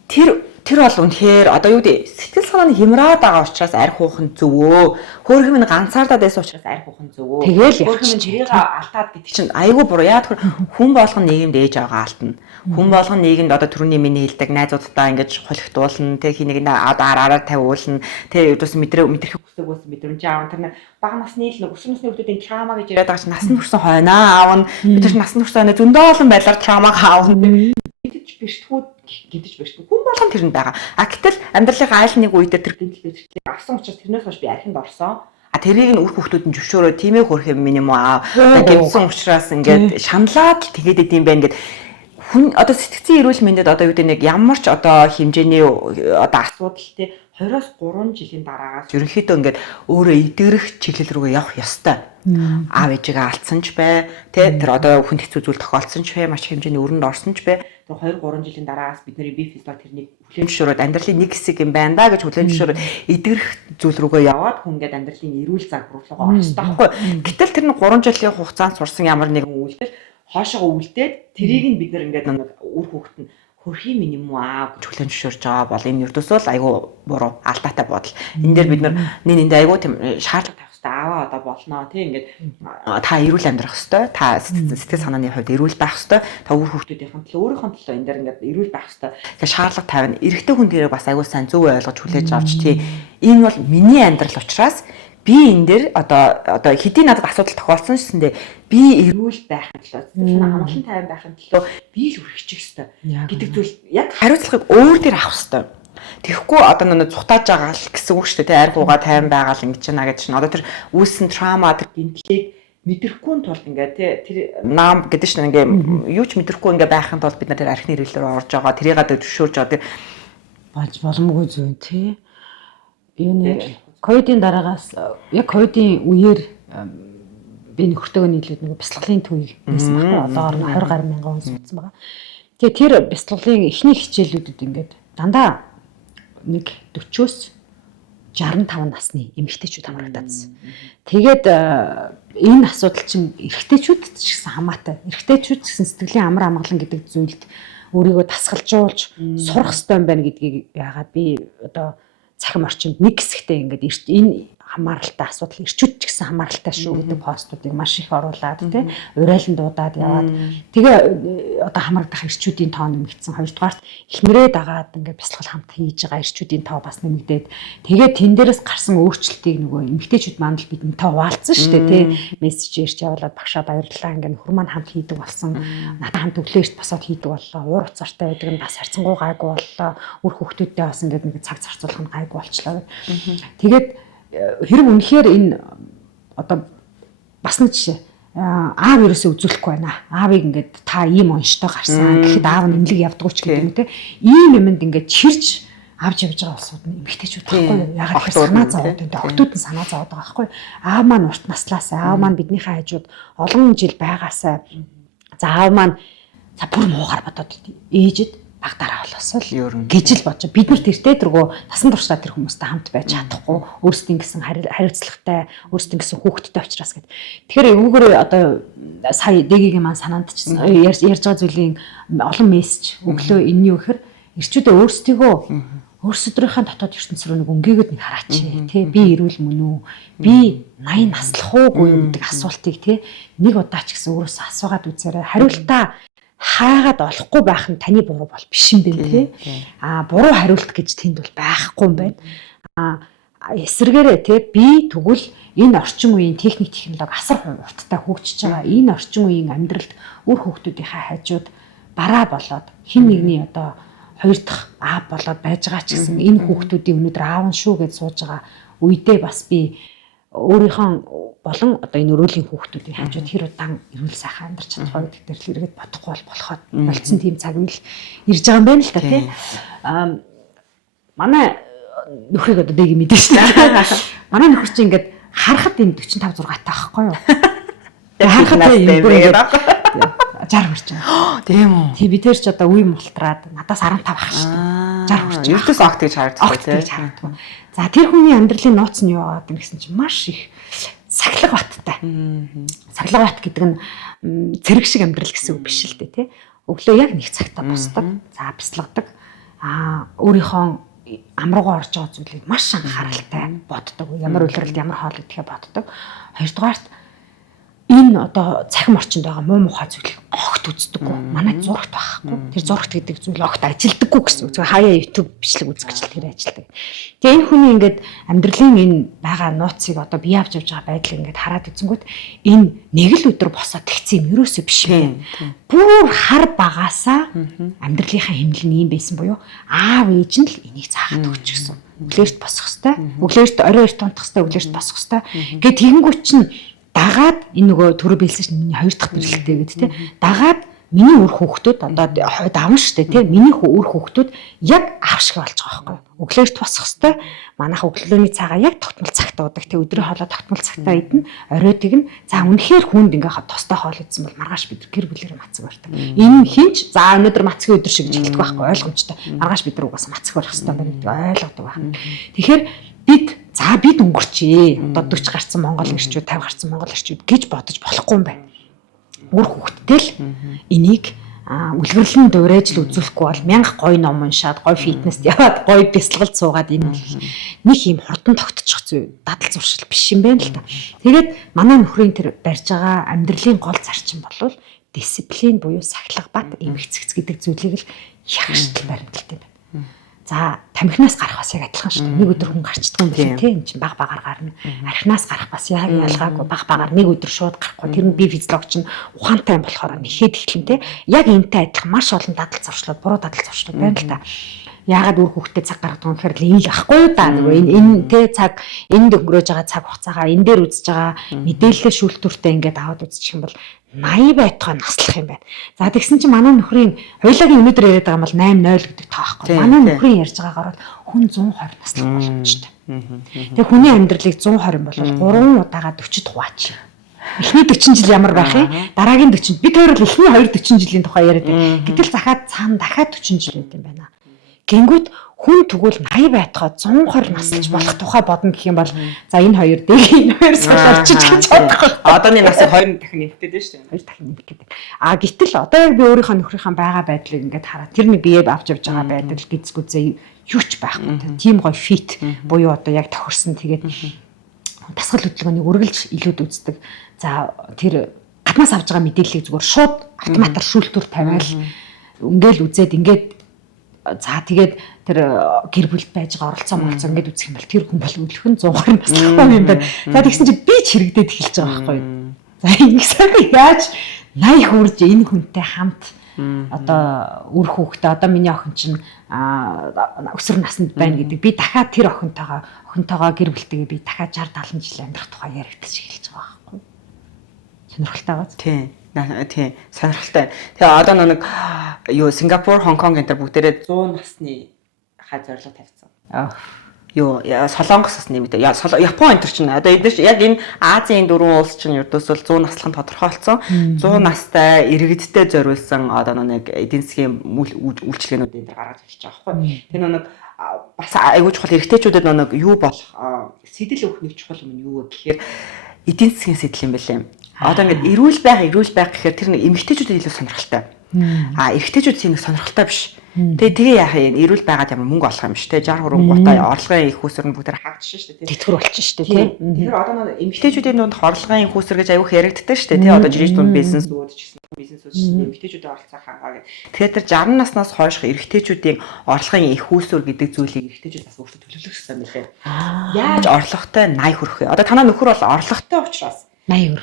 байхгүй. Тэр бол үнэхээр одоо юу гэдэг сэтгэл санааны хямраад байгаа учраас арх уух нь зөвөө. Хөөрхөн минь ганцаардаад байсан учраас арх уух нь зөвөө. Тэгэл хөөрхөн минь тэрийг алдаад гэдэг чинь айгүй буруу. Яа тэгэхээр хүн болгон нийгэмд ээж аваа алдна. Хүн болгон нийгэмд одоо түрүүний миний хэлдэг найзуудтай ингэж холигтуулна, тэг хинэг одоо араараа тавиулна. Тэг ердөөс мэдрэх хүсдэг байсан мэдрэмж аав тэр бага насны л өсвөр насны хүмүүсийн трама гэж яриад байгаа чинь насны хүрсэн хойноо аавна. Бид нар насны хүрсэн зөндөө олон байдлаар трамаг аавна. Мэдэж биштгүүд гидэж биштгүү. Хүн болгон тэрэнд байгаа. Гэтэл амьдралын айл нэг үедээ тэр гинтэл биштлээ авсан учраас тэрнээс хойш би архинд орсон. Тэрийг нь үр хүүхдүүд нь зөвшөөрөө тиймээ хөрх юм минь аа. Гэмсэн учраас ингээд шаналаад тэгээд идэм байх ингээд хүн одоо сэтгцэн эрүүл мэндэд одоо юу гэдэг нэг ямар ч одоо хэмжээний одоо асуудал те 20-оос 3 жилийн дараагаас ерөнхийдөө ингээд өөрөө идэгрэх чиглэл рүүгээ явах ёстой. Аав ээжигээ алдсан ч бай, те тэр одоо хүнд хэцүү зүйл тохиолдсон ч бай, маш хэмжээний өрөнд орсон ч бай. Тэр 2-3 жилийн дараагаас бидний бие физиолог тэрнийг хүлээмжшөөрөөд амьдралын нэг хэсэг юм байна да гэж хүлээмжшөөрөөд идэгрэх зүйл рүүгээ яваад хүн ингээд амьдралын эрүүл загварлуугаа орох ёстой байхгүй. Гэтэл тэр нэг 3 жилийн хугацаанд сурсан ямар нэгэн үйлдэл хоошоо үлдээд тэрийг нь бид нар ингээд нэг үр хүүхэд нь хөрхийн минимум аа гэж хүлээмжшөөрж байгаа бол энэ ердөөсөө л айгүй буруу алдаатай бодол. Энэ дээр бид нар нэг айгүй тийм шаардлага тавих хэрэгтэй. Аваа одоо болно тий ингээд та эрүүл амьдрах хэвээр та сэтгэл санааны хувьд эрүүл байх хэвээр та үр хүүхдүүдийн төлөө өөрийнхөө төлөө энэ дээр ингээд эрүүл байх хэвээр ингээд шаардлага тавина эрэгтэй хүн дээрээ бас аягүй сайн зөв ойлгож хүлээж авч тий энэ бол миний амьдрал учраас би энэ дээр одоо хэдий надад асуудал тохиолдсон гэсэндээ би эрүүл байхын төлөө амгалан тайван байхын төлөө би л үргэлжих хэвээр гэдэг зүйл яг хариуцлагыг өөр дээр авах хэвээр. Тэгэхгүй одоо нэг цухтааж байгаа л гэсэн үг шүү дээ. Тэ аргуугаа тайван байгаа л ингэж байна гэж чинь. Одоо тэр үүссэн траума тэр гинтлийг мэдрэхгүй тулд ингээд тэр наам гэдэг чинь ингээ юу ч мэдрэхгүй ингээ байхын тулд бид нар тэр архины ирэлээр орж байгаа. Тэрийгээ төвшөөрж байгаа. Тэр баж боломгүй зүйн тий. Юуны ковидын дараагаас яг ковидын үеэр би нөхөртөөгөө нийлээд нэг бяцлаглалын төвийг хийсэн байхгүй. Одоогоор 20 гаруй мянган хүн суудсан байгаа. Тэгээ тэр бяцлаглалын эхний хичээлүүдэд ингээд дандаа нэг 40-оос 65 насны эмэгтэйчүүд хамрагдаадсан. Тэгээд энэ асуудал чинь эрэгтэйчүүд ч гэсэн хамаатай. Эрэгтэйчүүд гэсэн сэтгэлийн амар амгалан гэдэг зүйлд өөрийгөө дасгалжуулж сурах хэрэгтэй юм байна гэдгийг яагаад би одоо цахим орчинд нэг хэсэгтээ ингээд энэ хамааралтай асуудал ирчүүд ч гэсэн хамааралтай шүү гэдэг постуудыг маш их оруулаад тий урайлан дуудаад яваад тэгээ одоо хамрагдах ирчүүдийн тоо нэмэгдсэн. Хоёрдугаарт эхнэрээ дагаад ингээд бясалгал хамт хийж байгаа ирчүүдийн тоо бас нэмэгдээд тэгээ тэн дээрээс гарсан өөрчлөлтийг нөгөө эмэгтэйчүүд маань л бидэнтэй хуваалцсан шүү дээ тий мессеж ирж явуулаад багшаа баярлалаа ингээд нөхөр маань хамт хийдэг болсон. Надад хамт өглөөшт босоод хийдэг боллоо. Уур уцаартай байдаг нь бас харьцангуй гайгүй боллоо. Үр хүүхдүүдтэй бас ингээд нэг цаг зарцуулах нь гайгүй болчлоо. Тэгээд хэрэг үнэхээр энэ одоо бас нэг жишээ аав ерөөсөө үзүүлэхгүй байна. Аавыг ингээд та ийм онцтой гарсан гэхэд аав нь имлэг явдггүй ч гэдэг юм те. Ийм юмд ингээд чирж авч явж байгаа улсууд нь эмгтээчүүд байхгүй юу? Ягаад гэхээр санаа зовоод энэ охтууд нь санаа зовоод байгаа байхгүй юу? Аав маань урт наслаасаа, аав маань биднийхээ хажууд олон жил байгаасаа. За аав маань за бүр муугар бодоод ээжэд баг дараа болосоо л гэж л бодож бид нар тэртээ тэргөө насан туршдаа тэр хүмүүстэй хамт байж чадахгүй өөрсдийн гэсэн хариуцлагатай өөрсдийн гэсэн хүүхэдтэй учраас гэд. Тэгэхээр эвгүүгээр одоо сая дэгийн маань санаанд ч ярьж байгаа зүйлийн олон мессеж өглөө энэ юу гэхээр ирчүүдээ өөрсдийнхээ дотоод ертөнц рүү нэг өнгийгэд нэг хараач тий би эрүүл мөн үү би 80 наслах уугүй юу гэдэг асуултыг тий нэг удаа ч гэсэн өөрөөсөө асуугаад үзээрэй. Хариултаа хаагаад олохгүй байх нь таны буруу бол биш юм байна тий. Буруу хариулт гэж тэнд бол байхгүй юм байна. Эсвэргээрээ тий би тэгвэл энэ орчин үеийн техник технологи асар хурдтай хөгжиж байгаа. Энэ орчин үеийн амьдралд өөр хүүхдүүдийнхээ хажууд бараа болоод хин нэгний одоо хоёр дахь аав болоод байж байгаа ч гэсэн энэ хүүхдүүдийн өнөөдөр аав нь шүү гэж сууж байгаа үедээ бас би өөрийнхөө болон одоо энэ өрөөлийн хүүхдүүдийн хажууд хэр удаан эрүүл сайхан амьдарч чадах вэ гэдэг дээр л эргээд бодохгүй болоход болцсон тийм цаг үйл ирж байгаа юм байна л та тий. Манай нөхрийг одоо дээг мэдэн шүү дээ. Манай нөхөр чинь ингээд харахад энэ 45 6 таа байхгүй юу? Харахад энэ бүр ингээд 60 хүрч байгаа. Тийм үү. Тий бид тэр ч одоо үе мултраад надаас 15 ах шүү дээ. 60 хүрч. Ердөөс огт гэж харагддаг. За тэр хүний амьдралын нууц нь юу аа гэсэн чинь маш их сахилга баттай. Сахилга бат гэдэг нь цэрэг шиг амьдрал гэсэн үг биш л дээ тий. Өглөө яг нэг цагтаа босдог. За бяцлагдаг. Өөрийнхөө амруугаа орж байгаа зүйлийг маш анхааралтай боддог. Ямар үйлрэлд ямар хоол идэхээ боддог. Хоёрдугаарт энэ одоо цахим орчинд байгаа муу мухай зүйлийг огт үздэггүй. Манай зурагт байхгүй. Тэр зурагт гэдэг зүйл огт ажилдаггүй гэсэн үг. Хаяа YouTube бичлэг үзэх гэж тэр ажилдаг. Тэгээ энэ хүний ингээд амьдралын энэ байгаа нууцыг одоо бие авч явж байгаа байдлыг ингээд хараад үзэнгүүт энэ нэг л өдөр босоод тэгсэн юм ерөөсөө биш юм. Бүр хар багаасаа амьдралынхаа хэмнэл нь юм байсан буюу аав ээж нь л энийг заахад өгч гисэн. Өглөөрт босох хэвээр. Өглөөрт орой эрт унтах хэвээр, өглөөрт босох хэвээр. Гэт тэгэнгүүт чинь дагаад энэ нөгөө төрөө бэлсэн чинь миний хоёр дахь бэрэлттэй гэдэг тийм дагаад миний үр хүүхдүүд одоо хойд авна штэ тийм миний үр хүүхдүүд яг аав шиг болж байгаа байхгүй өглөөрт босох хэвээр манайх өглөөний цагаа яг тогтмол цагт уудаг тийм өдрийн хоолой тогтмол цагтаа идэнэ оройдыг нь за үнэхээр хүнд ингээ тостой хоол идсэн бол маргааш бид гэр бүлэрээ мацаг барьдаг энэ хинч за өнөөдөр мацгийн өдөр шиг гэж хэлдэг байхгүй ойлгомжтой маргааш бид нар угаасаа мацаг барих хэвээр байна гэдэг ойлгодог байна тэгэхээр бид өнгөрчээ. Одоо 40 гарсан Монгол ирчүүд, 50 гарсан Монгол ирчүүд гэж бодож болохгүй юм байна. Үр хүүхдтэй л энийг үлгэрлэн дуурайж л үзүүлэхгүй бол 1000 гоё ном уншаад, гоё фитнест яваад, гоё бясалгалд суугаад энэ бол нэг юм хурдан тогтчих зүй дадал зуршил биш юм байна л та. Тэгээд манай нөхрийн тэр барьж байгаа амьдралын гол зарчим бол дисциплин буюу сахилга бат эмгэгцэгц гэдэг зүйлийг л ягштал баримталтай байна. За тамхинаас гарах бас яг адилхан шүү дээ. Нэг өдөр хүн гарчдаг юм биш тийм чинь баг багаар гарна. Архинаас гарах бас яг ялгаагүй баг багаар нэг өдөр шууд гарахгүй. Тэр нь би физиологч нь ухаантай юм болохоор нэхэд эхлэн тийм. Яг энэтэй адилхан маш олон дадал зуршлууд, буруу дадал зуршлууд байна л та. Яагаад үр хөвгтөд цаг гаргадаг юм гэхээр энэ л ахгүй юу да. Энэ тэ цаг энд өнгөрөөж байгаа цаг хугацаагаа энэ дээр үзэж байгаа мэдээлэл шүүлтүүртэй ингээд аваад үзчих юм бол 80 байтугай наслах юм байна. За тэгсэн чинь манай нөхрийн хоёулагийн өнөөдөр яриад байгаа юм бол 8-0 гэдэг тоо байхгүй. Манай нөхрийн ярьж байгаагаар бол хүн 120 наслах боломжтой. Тэгээ хүний амьдралыг 120 бол 3 удаагаа 40-д хуваач. Эхний 40 жил ямар байх юм? Дараагийн 40. Бид хоёр бол эхний 2 40 жилийн тухай яриад байна. Гэтэл захаад цаана дахиад 40 жил байт юм байна. Гингүүд хүн тэгвэл 80 байтугай 120 наслж болох тухай бодно гэх юм бол за энэ хоёр дэг энэ хоёр суулж гэж бодох. Одооний насыг 2 дахин нэмэгдээд байна шүү дээ. 2 дахин нэмэгдээд. Гэтэл одоо яг би өөрийнхөө нөхрийнхээ байгаа байдлыг ингээд хараад тэр нэг бие авч явж байгаа байдал гизгүзээ юу ч байхгүй. Тийм гоё фит буюу одоо яг тохирсон тэгээд дасгал хөдөлгөөнийг үргэлж илүүд үздэг. За тэр гаднаас авж байгаа мэдээллийг зүгээр шууд автоматар шүүлтүр тавиал ингээл үзээд ингээд за тэгээд тэр гэр бүл байж байгаа оролцоо ингээд үзэх юм бол тэр хүн бол өглөх нь 120 наслахгүй юм байна. За тэгсэн чинь би ч хэрэгдээд эхэлж байгаа байхгүй юу. За ингэсэн яаж 80 хүрж энэ хүнтэй хамт одоо үр хүүхдээ одоо миний охин чинь өсвөр наснд байна гэдэг би дахиад тэр охинтойгоо гэр бүлтэйгээ би дахиад 60 70 жил амьдрах тухай яригдаж эхэлж байгаа байхгүй юу. Сонирхолтой байгаа. Тийм сонирхолтой. Тэгээ одоо нэг юу Сингапур, Хонконг энэ бүгдээрээ 100 насны хаа зорилго тавьсан. Юу Солонгос бас нэмээд Япон энэ чинь одоо эдгээр яг энэ Азийн дөрвөн улс чинь ердөөсөө 100 наслах нь тодорхойлцсон. 100 настай иргэдтэй зориулсан одоо нэг эдийн засгийн үйлчилгээнүүд энэ гаргаж ирж байгаа байхгүй. Тэр нэг бас аягүй чухал эрэгтэйчүүдэд нэг юу болох сэтэл өгөх нэг чухал юм юу гэхээр эдийн засгийн сэтэл юм байлаа. Одоо ингээд эрүүл байх гэхээр тэр нэг эмэгтэйчүүдэд илүү сонирхолтой. Эрэгтэйчүүд тийм нэг сонирхолтой биш. Тэгээ яах юм эрүүл байгаад ямар мөнгө олох юм биш те 60 хөрөнгөтэй орлогын их усэр нь бүгд хаагч шүү дээ тэтгэр болчих шүү дээ те. Тэгэхээр одоо эмэгтэйчүүдийн дунд орлогын их усэр гэж аяух яригддаг шүү дээ те одоо жирийн дунд бизнес үүд ч гэсэн бизнесүүд эмэгтэйчүүдийн орлогоо хаагаа гэдэг. Тэгэхээр тэр 60 наснаас хойших эрэгтэйчүүдийн орлогын их усүр гэдэг зүйлийг эрэгтэйчүүд бас өөрсдөө төлөвлөх хэрэгтэй юм билээ. Яаж орлоготой 80 хүрэх вэ? Одоо танаа нөхөр бол орлоготой учраас 80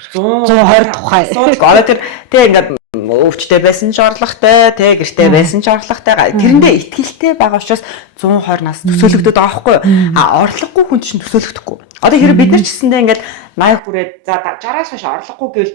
120 тухай. Одоо тэр ингээд өвчтэй байсан ч орлоготой, гэртэй байсан ч орлоготой. Тэрэндээ итгэлтэй байгаа учраас 120 нас төсөөлөгдөд байгаа байхгүй юу? Орлогогүй хүн чинь төсөөлөгдөхгүй. Одоо хэрэг бид нар ч гэсэндээ ингээд 80 хүрээд за 60-аас хойш орлогогүй гэвэл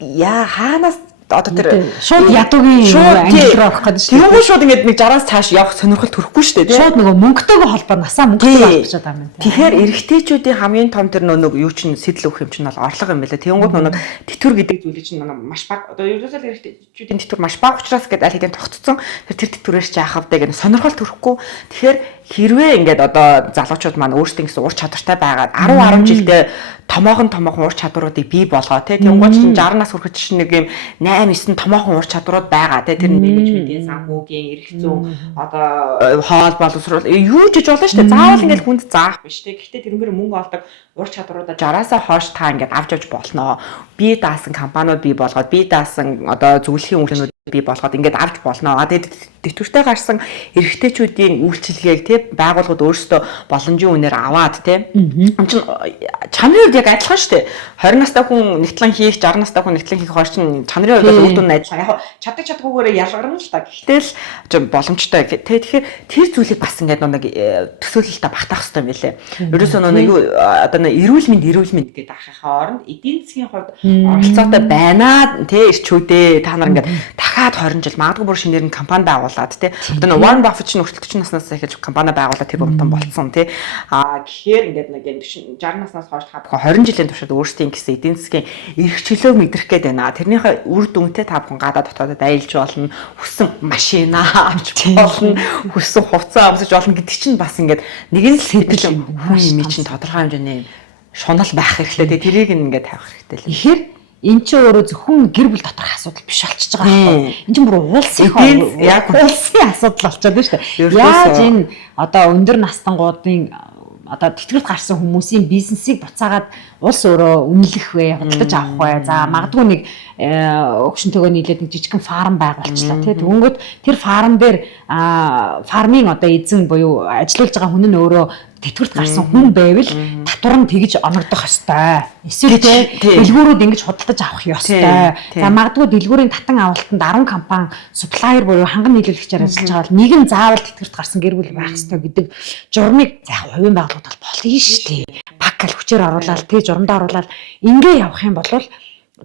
яа хаанаас одоо тэр шууд ядуугийн англи руу орох гэдэг шүү. Тэргүй шууд ингээд нэг 60-аас цааш явах сонирхол төрөхгүй шүү дээ. Шууд нөгөө мөнгөтэйгээ холбоо насаа мөнгөтэй болчиход байгаа юм байна. Тэгэхээр эрэгтэйчүүдийн хамгийн том тэр нөгөө юу чинь сэтэл өгөх юм чинь бол орлого юм байлаа. Тэнгууд нөгөө тэтгэр гэдэг зүйлийг чинь маш бага. Одоо ерөөсөө эрэгтэйчүүдийн тэтгэр маш бага учраас гэдэг аль хэдийн тогтцсон. Тэр тэтгэрээр ч яах вэ гэдэг сонирхол төрөхгүй. Тэгэхээр хэрвээ ингээд одоо залуучууд маань өөрсдийн гэсэн ур чадвартай байгаад 10 жилдээ томоохон ур чадваруудыг бий болгоо тэнгууд чинь 60 нас хүрэхэд чинь нэг юм 8-9 томоохон ур чадварууд байгаа тэр менежментийн санхүүгийн эрх зүйн одоо хоол боловсруул юу ч хийж болно шүү дээ заавал ингээд хүнд заах биш гэхдээ тэрнгээр мөнгө олдог ур чадваруудаа 60-аас хойш та ингээд авч явж болно бие даасан компаниуд бий болгоод бие даасан одоо зөвлөхийн үйлчнүүд бий болгоод ингээд авч болно тэгээд дэвтэртэй гарсан эрэгтэйчүүдийн үйлчилгээг байгууллагууд өөрсдөө боломжийн үнээр аваад энэ чинь чанарын хувьд яг адилхан шүү дээ 20 настай хүн нэгтлэн хийх 60 настай хүн нэгтлэн хийх хоёр чинь чанарын хувьд үр дүн адилхан яг чаддаггүйгээр ялгарна л та гэхдээ л боломжтой тэгэхээр тэр зүйлийг бас ингээд нэг төсөөлөлтөд багтаах хэрэгтэй юм билэ ерөөсөө нэг юу одоо эрүүл мэнд гэдэг ахихаа оронд эдийн засгийн хувьд оролцоотой байна ирчүүдээ та нар ингээд дахиад 20 жил магадгүй бүр шинээр нь компани байгуулад одоо Warren Buffett ч хүртэл 40 наснаас эхэлж компани байгуулаад тэр бомтон болцсон гэхээр ингээд нэг 60 наснаас хойш та бүхэн 20 жилийн туршид өөрсдийн гэсэн эдийн засгийн эрх чөлөөг мэдрэх гээд байна. Тэрнийхээ үр дүнтэй та бүхэн гадаад дотоодод аялж болно, хүссэн машина авч болно, хүссэн хувцас амсаж болно гэдэг чинь бас ингээд нэгэн сэтэл хүн юм чинь тодорхой хэмжээний шунал байх хэрэгтэй. Тэрийг ингээд тавих хэрэгтэй л. Тэгэхээр эн чинь өөрөө зөвхөн гэр бүл доторх асуудал биш болчихж байгаа байхгүй. Эн чинь бүр улсын яг улсын асуудал болчиход байна шүү дээ. Яаж энэ одоо өндөр настангуудын одоо тэтгэврт гарсан хүмүүсийн бизнесийг буцаагаад улс өөрөө үнэлэх вэ, худалдаж авах вэ? За магадгүй нэг өгшөнтэйгөө нийлээд нэг жижигхэн фарм байгуулчлаа тий. Тэгвэл тэр фарм дээр фармын одоо эзэн буюу ажиллаж байгаа хүн нь өөрөө тэтгэврт гарсан хүн байвал татвар нь тэгж оногдох ёстой. Эсвэл дэлгүүрүүд ингэж худалдаж авах ёстой. За магадгүй дэлгүүрийн татан авалтанд 10 компани supplier буюу ханган нийлүүлэгчээр ажиллаж байгаа бол нэг нь заавал тэтгэврт гарсан гэр бүл байх ёстой гэдэг журмыг за хувийн байгууллагууд бол болно шүү дээ. Пакал хүчээр оруулаад тий журамдаа оруулаад ингээ явах юм бол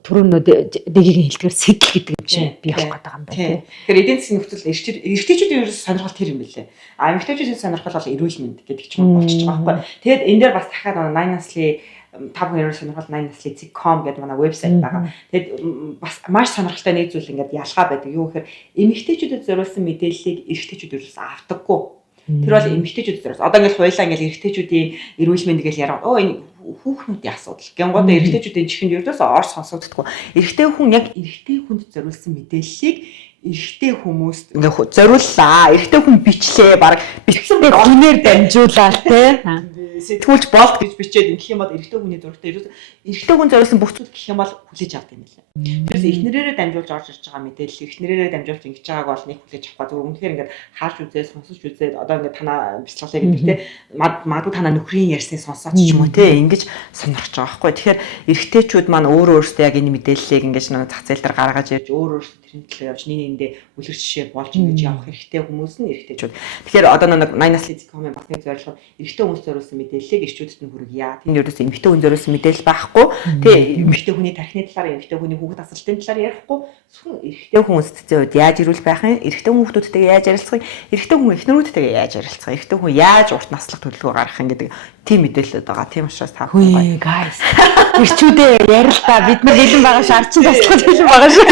түрүүнөө дэгийн хэлдгээр сэтэл гэдэг юм чинь би явах гэдэг юм байна тий. Тэгэхээр эдийн засгийн нөхцөл эрэгтэйчүүдийн ерөөс сонирхол тэр юм билээ. Эмэгтэйчүүдийн сонирхол бол эрүүл мэнд гэдэг ч юм болчихж байгаа байхгүй. Тэгээд энэ дээр бас дахиад 8 насны 5 ерөөс сонирхол 8 насны zig.com гэдэг манай вебсайт байгаа. Тэгээд бас маш сонирхолтой нэг зүйл ингээд ялгаа байдаг. Юу гэхээр эмэгтэйчүүдэд зориулсан мэдээллийг эрэгтэйчүүд ерөөс авдаггүй. Тэр бол эмэгтэйчүүд зориулсан. Одоо ингээд хуйлаа ингээд эрэгтэйчүүдийн эрүүл мэнд гэж ярав. Энэ хүүхнүүдийн асуудал. Гянгуудаа эрэгтэйчүүдийн чихэнд ердөөс орс сонсогддоггүй. Эрэгтэй хүн яг эрэгтэй хүнд зориулсан мэдээллийг эрэгтэй хүмүүст ингээ зориуллаа. Эрэгтэй хүн бичлээ. Бараг бичсэн өнөр дамжуулаад тий. Сэтгүүлч болт гэж бичээд ингэх юм бол эрэгтэй хүний зурагтай эрэгтэй хүн зориулсан бүх зүйл гэх юм бол хүлээж авдаг юм лээ. Тэрээс эхнэрээрээ дамжуулж орж ирж байгаа мэдээлэл эхнэрээрээ дамжуулж ингэж байгааг бол нэг хүлээж авахгүй зүгээр үнэхээр ингээд харж үзээд сонсож үзээд одоо ингээд танаа бяцлаглаа гэдэг тий. Магадгүй танаа нөхрийн ярьсныг сонсооч ч юм уу тий. Ингэж сонирхож байгаа байхгүй. Тэгэхээр эрэгтэйчүүд маань өөрөөсөө яг энэ мэдээллийг ингэж нэг зах зээл дээр гаргаж ирж өөрөөсөө тэрний төлөө явж нэгэндээ үлгэр жишээ болж ингэж явах хэрэгтэй хүмүүс нь эрэгтэйчүүд. Тэгэхээр одоо нэг 8 насны зик.com-ын бас нэг зорилго эрэгтэй хүмүүс зориулсан мэдээллийг эрчүүдэд нь хүргье. Тэнд ерөөсөө эмэгтэй хүн зориулсан мэдээлэл байхгүй. Тэ эмэгтэй хүний тархины талаар, эмэгтэй хүний хүүхэд асралтын талаар ярихгүй. Зөвхөн эрэгтэй хүмүүст зөөд яаж ирүүл байх юм? Эрэгтэй хүүхдүүдтэйгээ яаж ярилцах юм? Эрэгтэй хүн эхнэрүүдтэйгээ яаж ярилцах юм? Эрэгтэй хүн яаж урт наслах төлөвлөгөө гаргах юм гэдэг тийм мэдээлэлүүд байгаа. Тийм учраас та бүхэн гоё. Guys. Ирчүүдээ ярилтаа бид нар бэлэн байгаа шаарчин таслах бэлэн байгаа шүү.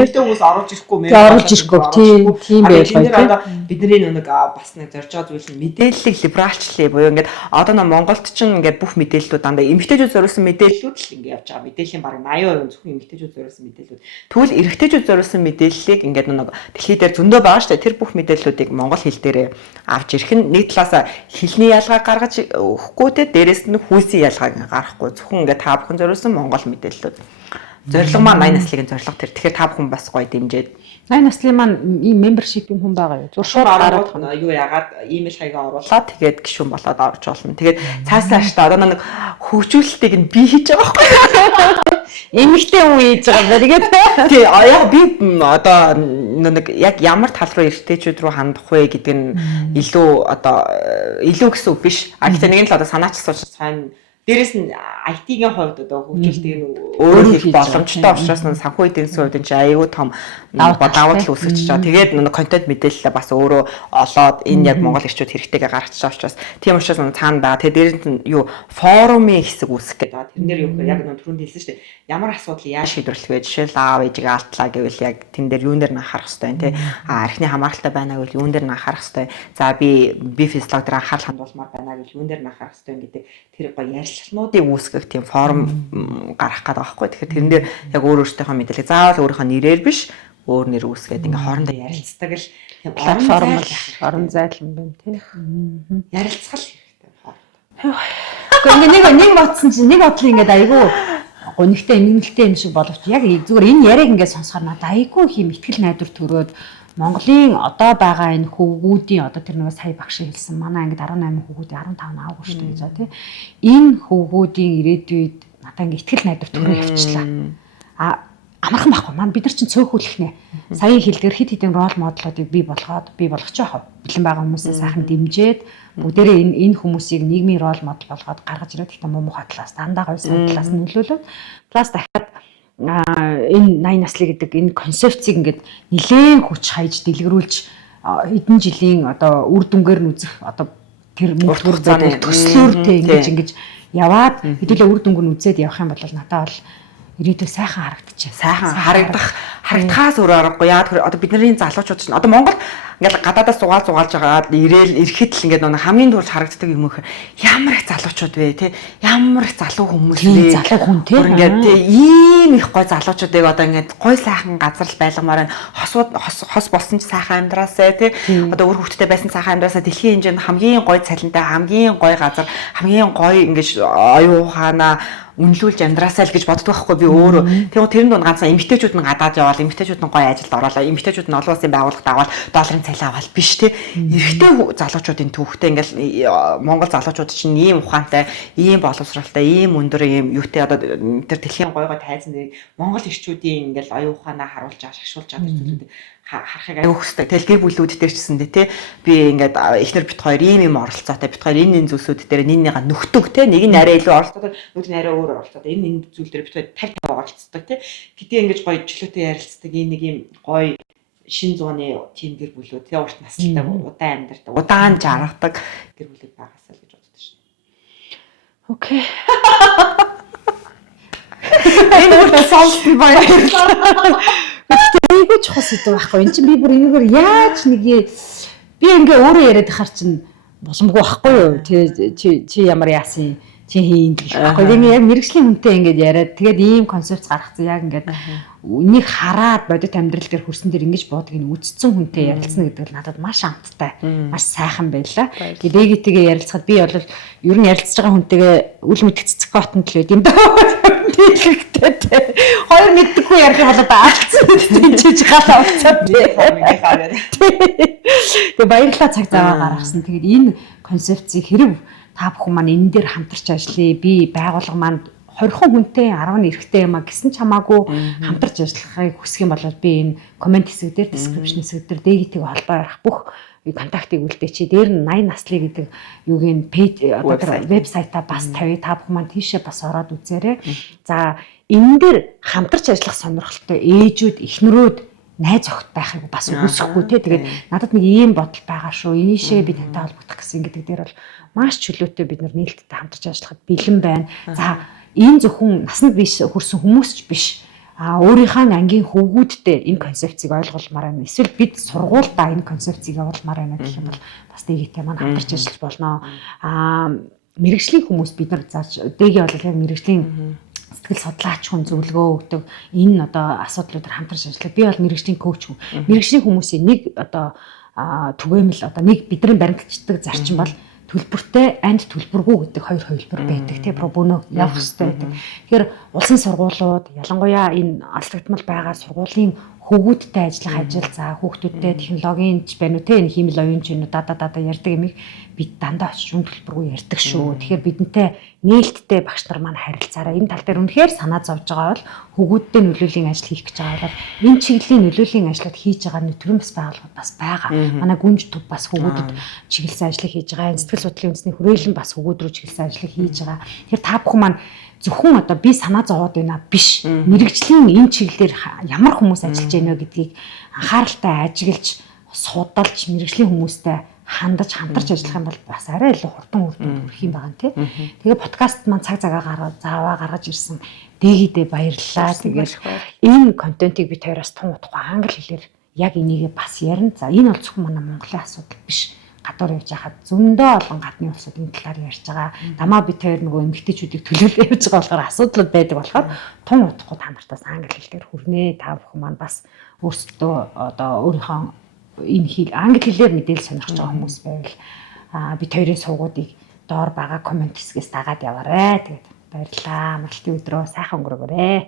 Эрэгтэй хүмүүс оруулж ирэхгүй мэн. Оруулж ирэхгүй тийм байлаа. Бидний нэг бас нэг зорж байгаа зүйл нь мэдээллийг либералчлээ буюу ингээд одоо нэг Монголд ч ингээд бүх мэдээллүүд дандаа эмэгтэйчүүд зориулсан мэдээллүүд л ингээд явж байгаа. Мэдээллийн бараг 80% зөвхөн эмэгтэйчүүд зориулсан мэдээллүүд. Тэгвэл эрэгтэйчүүд зориулсан мэдээллийг ингээд нэг дэлхий дээр зөндөө байгаа шүү дээ. Тэр бүх мэдээллүүдийг монгол хэл дээр авч ирэх нь нэг талаас хэлний ялгаа гаргаж өгөхгүй те дээрэс нь хүйсийн ялгааг гаргахгүй. Зөвхөн ингээд та бүхэн зориулсан монгол мэдээллүүд. Зорилго маань 80 наслын зорилго тэр. Тэгэхээр та бүхэн бас гоё дэмжээд 80 наслын маань ийм membership-ийн хүн байгаа юу? Зур шууд гараад юу яагаад имэйл хаягаа оруулаад тэгээд гишүүн болоод орж болно. Тэгээд цааш та одоо нэг хөгжүүлэлтийг нь би хийж байгаа байхгүй. Эмэгтэй хүн хийж байгаа бэргээд. Тий, яг би одоо нэг яг ямар тал руу эрэгтэйчүүд рүү хандах вэ гэдэг нь илүү одоо илүү гэсэн үг биш. А гэхдээ нэг нь л одоо санаач асууж сайн. Дээрээс нь IT-ийн хувьд одоо хөгжүүлэлтийг нь өөрөө хийх боломжтой учраас санхүү эдийн засгийн хувьд чинь аюу том давуу тал үүсгэж байгаа. Тэгээд нэг контент мэдээлэлээ бас өөрөө олоод энэ яг Монгол ирчүүд хэрэгтэйгээ гаргач байгаа учраас тийм учраас цаана байгаа. Тэгээд дээрээс нь юу форумын хэсэг үүсгэх гэдэг. Тэрнэр юу гэхээр яг нэг түрүүнд хэлсэн шүү дээ. Ямар асуудал яаж шийдвэрлэх вэ? Жишээл аав ээжигээ алтлаа гэвэл яг тэн дээр юун дээр нь анхаарах хэрэгтэй тийм. Архины хамааралтай байна гэвэл юун дээр нь анхаарах хэрэгтэй. За би физиолог дээр анхаарал хандуулмаар байна гэвэл юун дээр нь анхаарах хэрэгтэй гэдэг тэр гоё ярилцлагуудыг үүсгэх тийм форум гаргах гэдэг байхгүй. Тэгэхээр тэрэн дээр яг өөрөөсөө мэдээлэл заавал өөрийнхөө нэрээр биш өөр нэр үүсгээд ингээ хоорондоо ярилцдаг л тийм платформ орон зайд юм байна тийм. Ярилцгал хэрэгтэй хоорондоо. Гэхдээ нэг бодсон чинь нэг бодлоо ингээ айгүй гонигтай эмгэнэлтэй юм шиг боловч яг зүгээр энэ яриаг ингээ сонсохоор надад айгүй их юм ихтгэл найдвар төрөөд Монголын одоо байгаа энэ хөвгүүдийн одоо тэр нэг сая багш хэлсэн манай ангид 18 хөвгүүдийн 15 аагүй шүү дээ за тийм энэ хөвгүүдийн ирээдүйд надад ингээ ихтгэл найдвар төрөө явчлаа амархан байхгүй маань бид нар чинь цөөхүүлэх нэ саяын хэлдгээр хит хитэн рол моделуудыг бий болгож байгаа бэлэн байгаа хүмүүсээ сайхан дэмжиж бүгдээрээ энэ хүмүүсийг нийгмийн рол модел болгоод гаргаж ирээд ихтэй муу мухай талаас дандаа гоё сайн талаас нь нөлөөлөд плюс дахиад энэ 80 наслыг гэдэг энэ концепцийг ингээд нэлээд хүч хайж дэлгэрүүлж хэдэн жилийн одоо үр дүнгээр нь үзэх одоо тэр мөнгө хугацааны төслөөртэй ингэж яваад хэдүүлээ үр дүнг нь үзээд явах юм бол надад бол ирээдүйн сайхан харагдчихэ. Сайхан харагдахаас өөр аргагүй. Яа тэгэхээр одоо бидний залуучууд чинь одоо Монгол ингээд гадаадаас зугаалж байгаа ирэхэд л ингээд нэг хамгийн түрүүнд харагддаг юм их ямар их залуучууд вэ те ямар их залуу хүмүүс вэ залуу хүн те ингээд ийм их гой залуучуудыг одоо ингээд гой сайхан газар л байлгамаар байна хос болсон ч сайхан амьдраасаа те одоо өөр хөвгттэй байсан сайхан амьдраасаа дэлхийн хэмжээнд хамгийн гой цалинтай хамгийн гой газар хамгийн гой ингээд оюун ухаанаа үнэлүүлж амьдраасаа л гэж боддог байхгүй би өөрөө. Тэгээд тэр нь ганцхан эмэгтэйчүүд нь гадаад яваал, эмэгтэйчүүд нь гоё ажилд ороолаа, эмэгтэйчүүд нь олон улсын байгууллагад аваад долларын цалин аваад биш те. Эрэгтэй залуучуудын төвхтэй ингээл Монгол залуучууд чинь ийм ухаантай, ийм боловсралтай, ийм өндөр ийм юутэй одоо тэр дэлхийн гоё тайзан дээр Монгол ирчүүдийн ингээл оюун ухаанаа харуулж байгаа, шагшуулж байгаа зүйлүүдийг харахыг аюу хөстэй. Тэгэл гэр бүлүүд дээр ч гэсэндээ те би ингээд эхнэр бит хоёр ийм оролцоотой бит хоёр энэ зүйлсүүд дээр нэгнийга нөхдөг те нэг нь арай илүү оролцоотой нэг нь арай өөр оролцоотой энэ зүйл дээр бит хоёр тал оролцдог те гэдээ ингэж гоё чөлөөтэй ярилцдаг энэ нэг юм гоё шин зууны тийм гэр бүлүүд те урт наслтай удаан амьдардаг удаан жаргадаг гэр бүлүүд байгаасаа л гэж боддог шин. Окей. Энэ үрт сонс би баяр. Айгуу чухал сэдв байхгүй. Энд чинь би бүр энэгээр яаж нэг би ингээ өөрөө яриад ихаар чинь боломгүй байхгүй юу? Чи ямар яасан чи хийн гэх байхгүй. Тэгээ яг мэрэгжлийн хүнтэй ингээд яриад тэгээд ийм концепц гаргацсан яг ингээд үнийг хараад бодит амьдрал дээр хөрсөн дээр ингэж буудаг энэ үдцсэн хүнтэй ярилцсан гэдэг нь надад маш амттай, маш сайхан байлаа. Гэтэйгээ ярилцахад би бол ер нь ярилцж байгаа хүнтэйгээ үл мэдэх цэцэг готонд л байд юм даа. Дэлгэхтэй. Хоёр мэддэггүй ярих болоо алдсан тийж галаа уцаад тий. Тэгээ баярлалаа цаг зав гаргасан. Тэгээд энэ концепцийг хэрэг та бүхэн маань энэ дээр хамтарч ажиллая. Би байгууллага маань 20 хүнтэй 10 эрэгтэй юм а гэсэн ч хамаагүй хамтарч ажиллахыг хүсэх юм бол би энэ комент хэсэг дээр description хэсэг дээр дээгтийг холбоо ярих бүх контактыг үлдээ чи дээр нь 80 наслыг гэдэг юугийн пэйж одоо вебсайтаа бас тавь та бүхэн маань тийшээ бас ороод үзээрэй. За энэ дээр хамтарч ажиллах сонирхолтой ээжүүд эхнэрүүд найз охид байхыг бас үгүйсэхгүй те. Тэгээд надад нэг ийм бодол байгаа шүү. Энийшээ би тантай холбогдох гэсэн гэдэг дээр бол маш чөлөөтэй бид нар нээлттэй хамтарч ажиллахад бэлэн байна. За энэ зөвхөн насанд биш хүрсэн хүмүүс ч биш. Өөрийнхөө ангийн хөвгүүдтэй энэ концепцийг ойлгуулмаар байна. Эсвэл бид сургуультай энэ концепцийг явуулмаар байна гэх юм бол бас дээгтэй маань хамтарч ажиллаж болно. Мэргэжлийн хүмүүс бид нар зааж дээгий бол яг мэргэжлийн сэтгэл судлаач хүн зөвлөгөө өгдөг энэ одоо асуудлуудаар хамтарч ажиллах. Би бол мэргэжлийн коуч хүн. Мэргэжлийн хүмүүсийн нэг одоо түгээмэл одоо нэг бидний баримтчдаг зарчим бол төлбөртэй and төлбөргүй гэдэг хоёр хувилбар байдаг тий пробоно явах хэрэгтэй байдаг. Тэгэхээр улсын сургуулиуд ялангуяа энэ алслагдмал байгаа сургуулийн хөвгүүдтэй ажиллах ажил за хүүхдүүдтэй технологийн ч байна уу те энэ хиймэл оюун ч юм уу дада ярьдаг юмыг бид дандаа шүүн төлбөргүй ярьдаг шүү. Тэгэхээр бидэнтэй нээлттэй багш нар маань харилцаараа энэ тал дээр үнэхээр санаа зовж байгаа бол хөвгүүдтэй нөлөөлийн ажил хийх гэж байгаа бол энэ чиглэлийн нөлөөлийн ажлууд хийж байгаа нэвтрэн бас байгууллагууд бас байгаа. Манай гүнж төв бас хөвгүүдэд чиглэсэн ажлыг хийж байгаа. Сэтгэл судлалын үндэсний хүрээлэн бас хөвгүүд рүү чиглэсэн ажлыг хийж байгаа. Тэгэхээр та бүхэн маань зөвхөн одоо би санаа зовоод байна биш. Мэргэжлийн энэ чиглэлээр ямар хүмүүс ажиллаж байна вэ гэдгийг анхааралтай ажиглаж, судалж, мэргэжлийн хүмүүстэй хандаж хамтарч ажиллах юм бол бас арай илүү хурдан үр дүнд хүрэх юм байна тий. Тэгээ подкаст маань цаг цагаа гаргаж ирсэн дээгийдээ баярлалаа. Тэгээд энэ контентийг би тоороос тун утгагүй англи хэлээр яг энийгээ бас ярина. За энэ бол зөвхөн манай Монголын асуудал биш. Гадуур явж хахад зөндөө олон гадны улсууд энэ талаар ярьж байгаа. Дамаа би тэр нөгөө эмгтээчүүдийг төлөөлөө явж байгаа болохоор асуудлууд байдаг болохоор тун утгагүй та нартаас англи хэлээр хүрнэ. Та бүхэн маань бас өөрсдөө одоо өөрийнхөө энэ англи хэлээр мэдээлэл сонирхож байгаа хүмүүс байвал бид хоёрын суугуудыг доор байгаа комент хэсгээс дагаад яваарэ. Тэгээд баярлалаа. Амралтын өдрөө сайхан өнгөрөөгөөрэй.